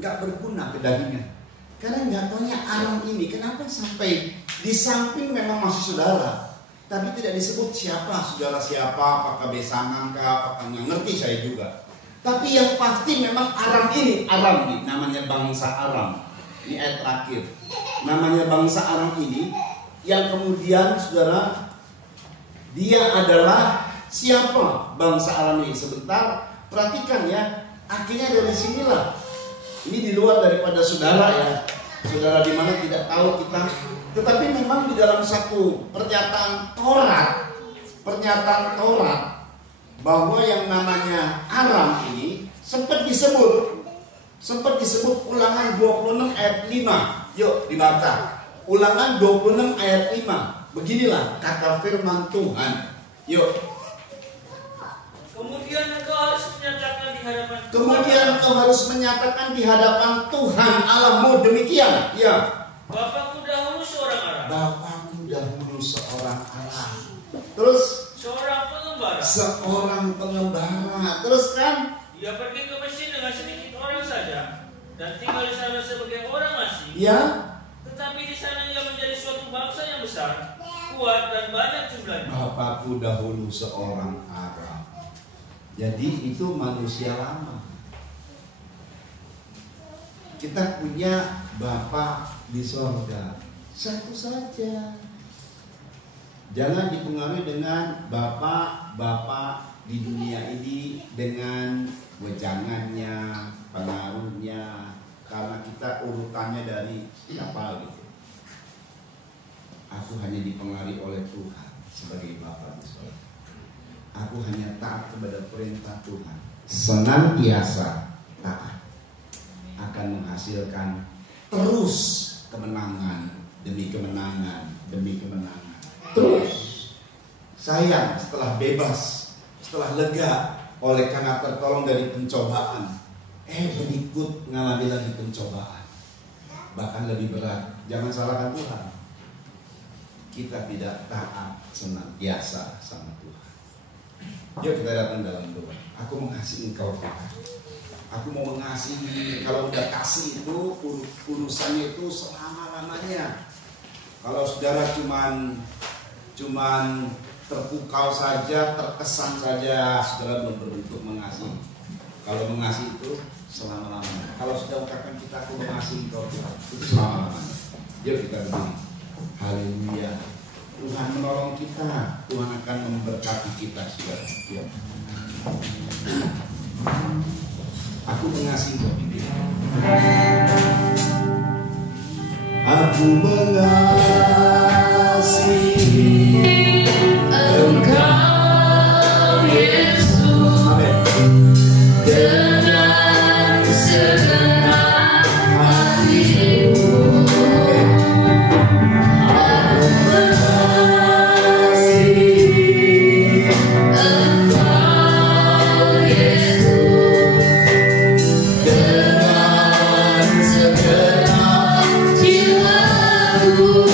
Gak berguna kedagingan. Karena gak taunya Aram ini kenapa sampai di samping memang masih saudara, tapi tidak disebut siapa saudara siapa, apakah besangan kah, apakah nggak ngerti saya juga. Tapi yang pasti memang Aram ini, namanya bangsa Aram. Ini ayat terakhir. Namanya bangsa Aram ini yang kemudian saudara, dia adalah siapa bangsa Aram ini? Sebentar, perhatikan ya, Akhirnya dari sinilah, ini di luar daripada saudara ya, saudara di mana tidak tahu kita, tetapi memang di dalam satu pernyataan Taurat bahwa yang namanya Aram ini sempat disebut Ulangan 26 ayat 5. Yuk dibaca. Ulangan 26 ayat 5. Beginilah kata firman Tuhan. Yuk. Kemudian engkau harus menyatakan di hadapan Tuhan. Kemudian engkau harus menyatakan di hadapan Tuhan Allahmu demikian. Ya. Bapakku dahulu seorang Aram. Bapakku dahulu seorang Aram. Terus seorang pengembara. Terus kan? Dia pergi ke Mesir dengan sedikit orang saja dan tinggal di sana sebagai orang asing. Ya. Tetapi di sana ia menjadi suatu bangsa yang besar, kuat dan banyak jumlahnya. Bapakku dahulu seorang Aram. Jadi itu manusia lama. Kita punya Bapa di sorga, satu saja. Jangan dipengaruhi dengan Bapak di dunia ini dengan wejangannya, pengaruhnya, karena kita urutannya dari siapa gitu. Aku hanya dipengaruhi oleh Tuhan sebagai Bapa di sorga. Aku hanya taat kepada perintah Tuhan. Senantiasa taat akan menghasilkan terus kemenangan demi kemenangan demi kemenangan. Terus sayang setelah bebas, setelah lega oleh karena tertolong dari pencobaan, berikut mengalami lagi pencobaan, bahkan lebih berat. Jangan salahkan Tuhan. Kita tidak taat senantiasa sama Tuhan. Yuk kita datang dalam doa. Aku mengasihi engkau Tuhan. Aku mau mengasihi. Kalau udah kasih itu urusannya itu selama-lamanya. Kalau saudara cuman terpukau saja, terkesan saja, saudara belum berbentuk mengasihi. Kalau mengasihi itu selama-lamanya. Kalau sudah ungkapkan kita aku mengasihi engkau Tuhan, itu selama-lamanya. Yuk kita berdiri. Haleluya. Tuhan menolong kita. Tuhan akan memberkati kita, saudara. Ya. Aku mengasihi engkau. Aku mengasihi Engkau Yesus. Amin. Dengan segenap hatiku. Aku mengasihi Engkau Yesus. Dengan segenap jiwaku.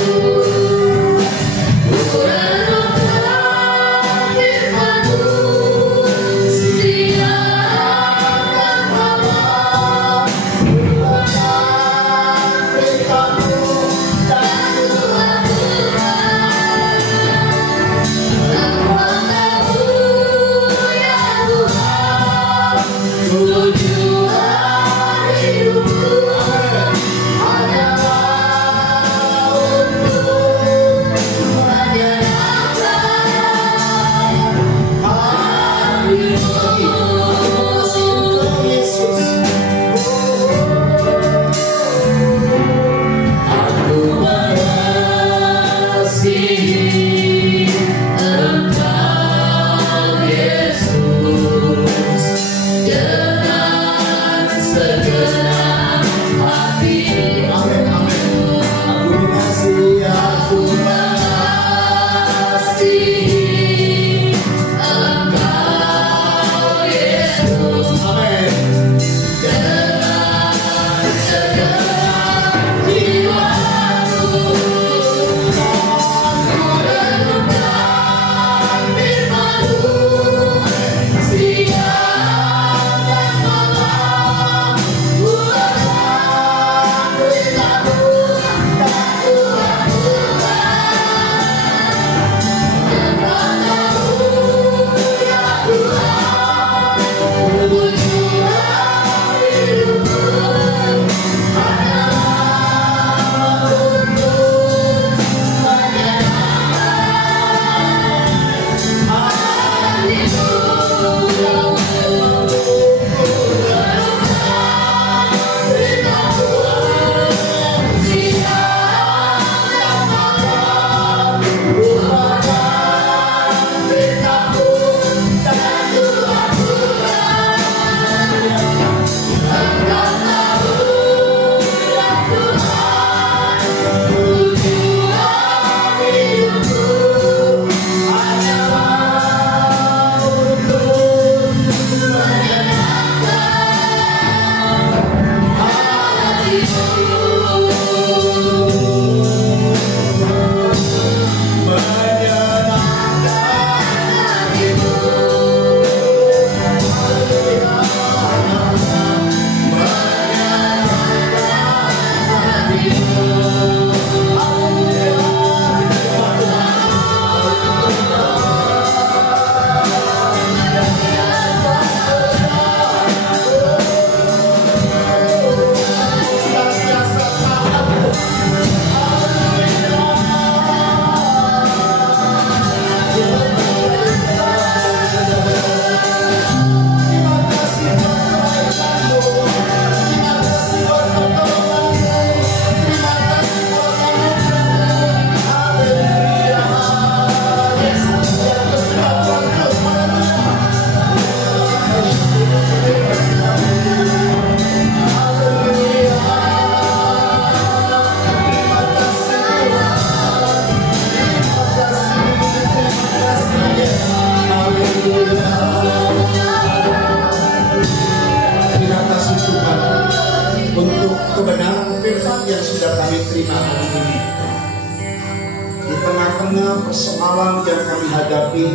persoalan yang kami hadapi,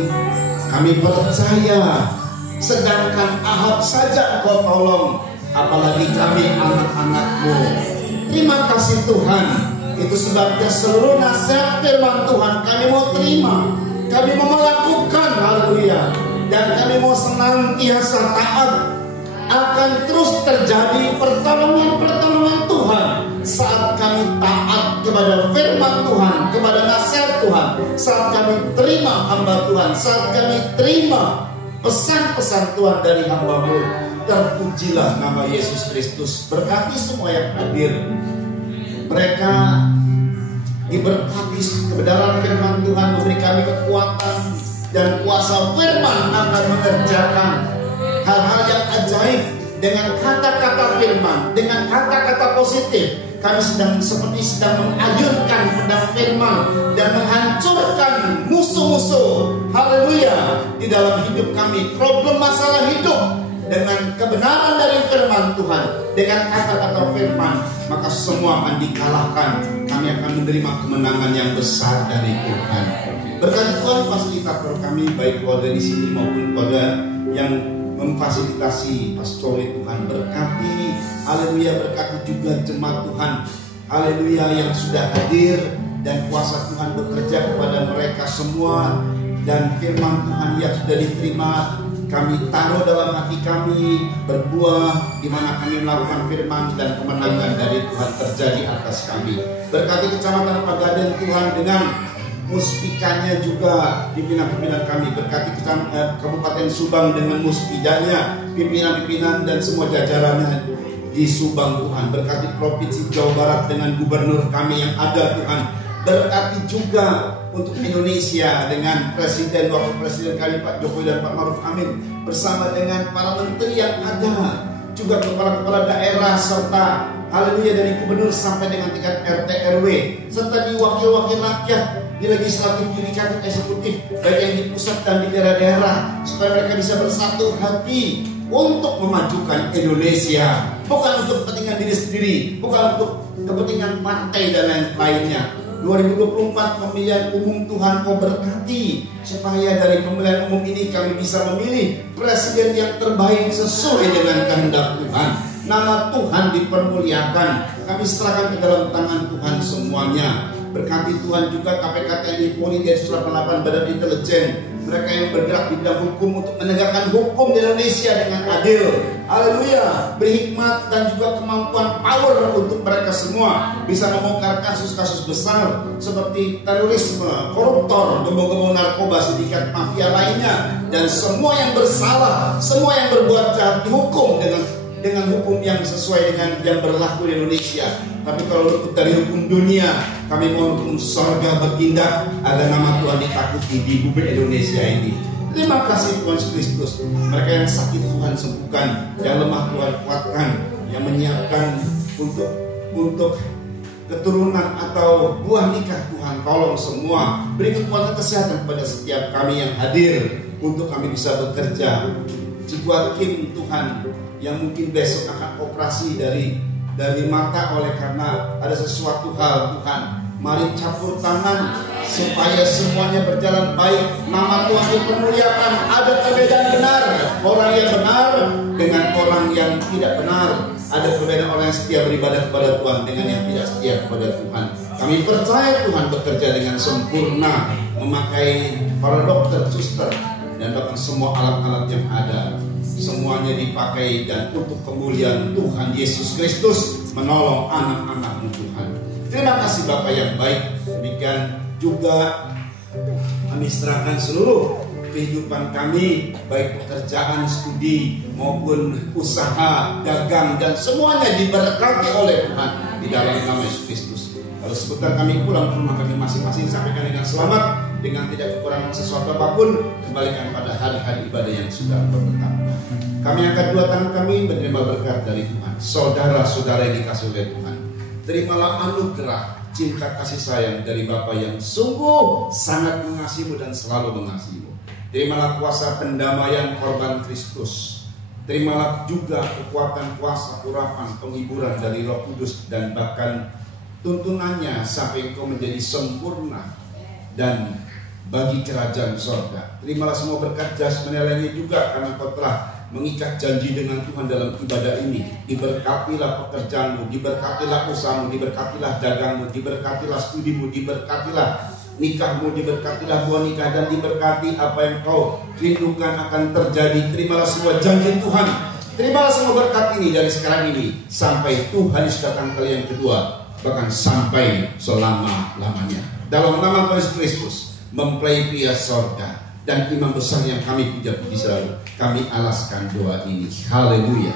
kami percaya sedangkan Ahab saja Engkau tolong, apalagi kami anak-anak-Mu. Terima kasih Tuhan. Itu sebabnya seluruh nasihat firman Tuhan kami mau terima, kami mau melakukan, haleluya. Dan kami mau senantiasa taat. Akan terus terjadi pertolongan-pertolongan Tuhan saat kami taat kepada firman Tuhan, kepada nasihat Tuhan, saat kami terima hamba Tuhan, saat kami terima pesan-pesan Tuhan dari hamba-Mu. Terpujilah nama Yesus Kristus. Berkati semua yang hadir. Mereka diberkati kebenaran firman Tuhan, memberi kami kekuatan dan kuasa firman akan mengerjakan hal-hal yang ajaib dengan kata-kata firman, dengan kata-kata positif. Kami sedang mengayunkan pedang firman dan menghancurkan musuh-musuh, haleluya, di dalam hidup kami. Problem masalah hidup dengan kebenaran dari firman Tuhan, dengan kata-kata firman, maka semua akan dikalahkan. Kami akan menerima kemenangan yang besar dari Tuhan. Berkat Tuhan fasilitator kami, baik keluarga di sini maupun keluarga yang memfasilitasi pastori Tuhan. Berkati, haleluya, berkati juga jemaat Tuhan, haleluya, yang sudah hadir, dan kuasa Tuhan bekerja kepada mereka semua. Dan firman Tuhan yang sudah diterima kami taruh dalam hati kami, berbuah di mana kami melakukan firman, dan kemenangan dari Tuhan terjadi atas kami. Berkati Kecamatan Pagaden Tuhan dengan muspikanya juga, pimpinan-pimpinan kami. Berkati Kabupaten Subang dengan muspidanya, pimpinan-pimpinan dan semua jajarannya di Subang Tuhan. Berkati Provinsi Jawa Barat dengan gubernur kami yang ada Tuhan. Berkati juga untuk Indonesia dengan Presiden, Wakil Presiden kami Pak Jokowi dan Pak Maruf Amin, bersama dengan para menteri yang ada, juga kepala-kepala daerah, serta haleluya dari gubernur sampai dengan tingkat RT RW, serta di wakil-wakil rakyat, di legislatif, yudikatif, eksekutif, baik yang di pusat dan di daerah-daerah, supaya mereka bisa bersatu hati untuk memajukan Indonesia, bukan untuk kepentingan diri sendiri, bukan untuk kepentingan partai dan lain-lainnya. 2024 pemilihan umum Tuhan Kau berkati, supaya dari pemilihan umum ini kami bisa memilih presiden yang terbaik sesuai dengan kehendak Tuhan. Nama Tuhan dipermuliakan. Kami serahkan ke dalam tangan Tuhan semuanya. Berkati Tuhan juga KPK, TNI, Polri, Densus 88, Badan Intelijen, mereka yang bergerak di bidang hukum untuk menegakkan hukum di Indonesia dengan adil. Haleluya. Berhikmat dan juga kemampuan power untuk mereka semua bisa membongkar kasus-kasus besar seperti terorisme, koruptor, gembong-gembong narkoba, sindikat mafia lainnya, dan semua yang bersalah, semua yang berbuat jahat dihukum dengan hukum yang sesuai dengan yang berlaku di Indonesia. Tapi kalau luput dari hukum dunia, kami mohon hukum sorga bertindak agar nama Tuhan ditakuti di bumi Indonesia ini. Terima kasih Tuhan Kristus. Mereka yang sakit Tuhan sembuhkan, yang lemah Tuhan kuatkan, yang menyiapkan untuk keturunan atau buah nikah Tuhan tolong semua. Beri kekuatan kesehatan kepada setiap kami yang hadir untuk kami bisa bekerja. Jiwa Kim Tuhan yang mungkin besok akan operasi dari mata oleh karena ada sesuatu hal, Tuhan, mari campur tangan supaya semuanya berjalan baik. Nama Tuhan dipermuliakan. Ada perbedaan benar, orang yang benar dengan orang yang tidak benar. Ada perbedaan orang yang setia beribadah kepada Tuhan dengan yang tidak setia kepada Tuhan. Kami percaya Tuhan bekerja dengan sempurna, memakai para dokter, suster, dan bahkan semua alat-alat yang ada. Semuanya dipakai dan untuk kemuliaan Tuhan Yesus Kristus, menolong anak-anak-Mu Tuhan. Terima kasih Bapa yang baik. Demikian juga kami serahkan seluruh kehidupan kami, baik pekerjaan, studi maupun usaha, dagang, dan semuanya diberkati oleh Tuhan di dalam nama Yesus Kristus. Kalau sebentar kami pulang ke rumah kami masing-masing, sampaikan dengan selamat, dengan tidak kekurangan sesuatu apapun, kembalikan pada hari-hari ibadah yang sudah bertetap. Kami angkat dua tangan kami menerima berkat dari Tuhan. Saudara-saudara yang dikasihi oleh Tuhan, terimalah anugerah cinta kasih sayang dari Bapa yang sungguh sangat mengasihimu dan selalu mengasihimu. Terimalah kuasa pendamaian korban Kristus. Terimalah juga kekuatan kuasa urapan penghiburan dari Roh Kudus, dan bahkan tuntunannya sampai engkau menjadi sempurna dan bagi kerajaan sorga. Terimalah semua berkat jasmani lainnya juga, karena kau telah mengikat janji dengan Tuhan dalam ibadah ini. Diberkatilah pekerjaanmu, diberkatilah usahamu, diberkatilah dagangmu, diberkatilah studimu, diberkatilah nikahmu, diberkatilah buah nikah, dan diberkati apa yang kau rindukan akan terjadi. Terimalah semua janji Tuhan, terimalah semua berkat ini dari sekarang ini sampai Tuhan Yesus datang kali yang kedua, bahkan sampai selama-lamanya. Dalam nama Tuhan Yesus Kristus, mempelai pria sorga dan imam besar yang kami puja-puji selalu, kami alaskan doa ini. Haleluya.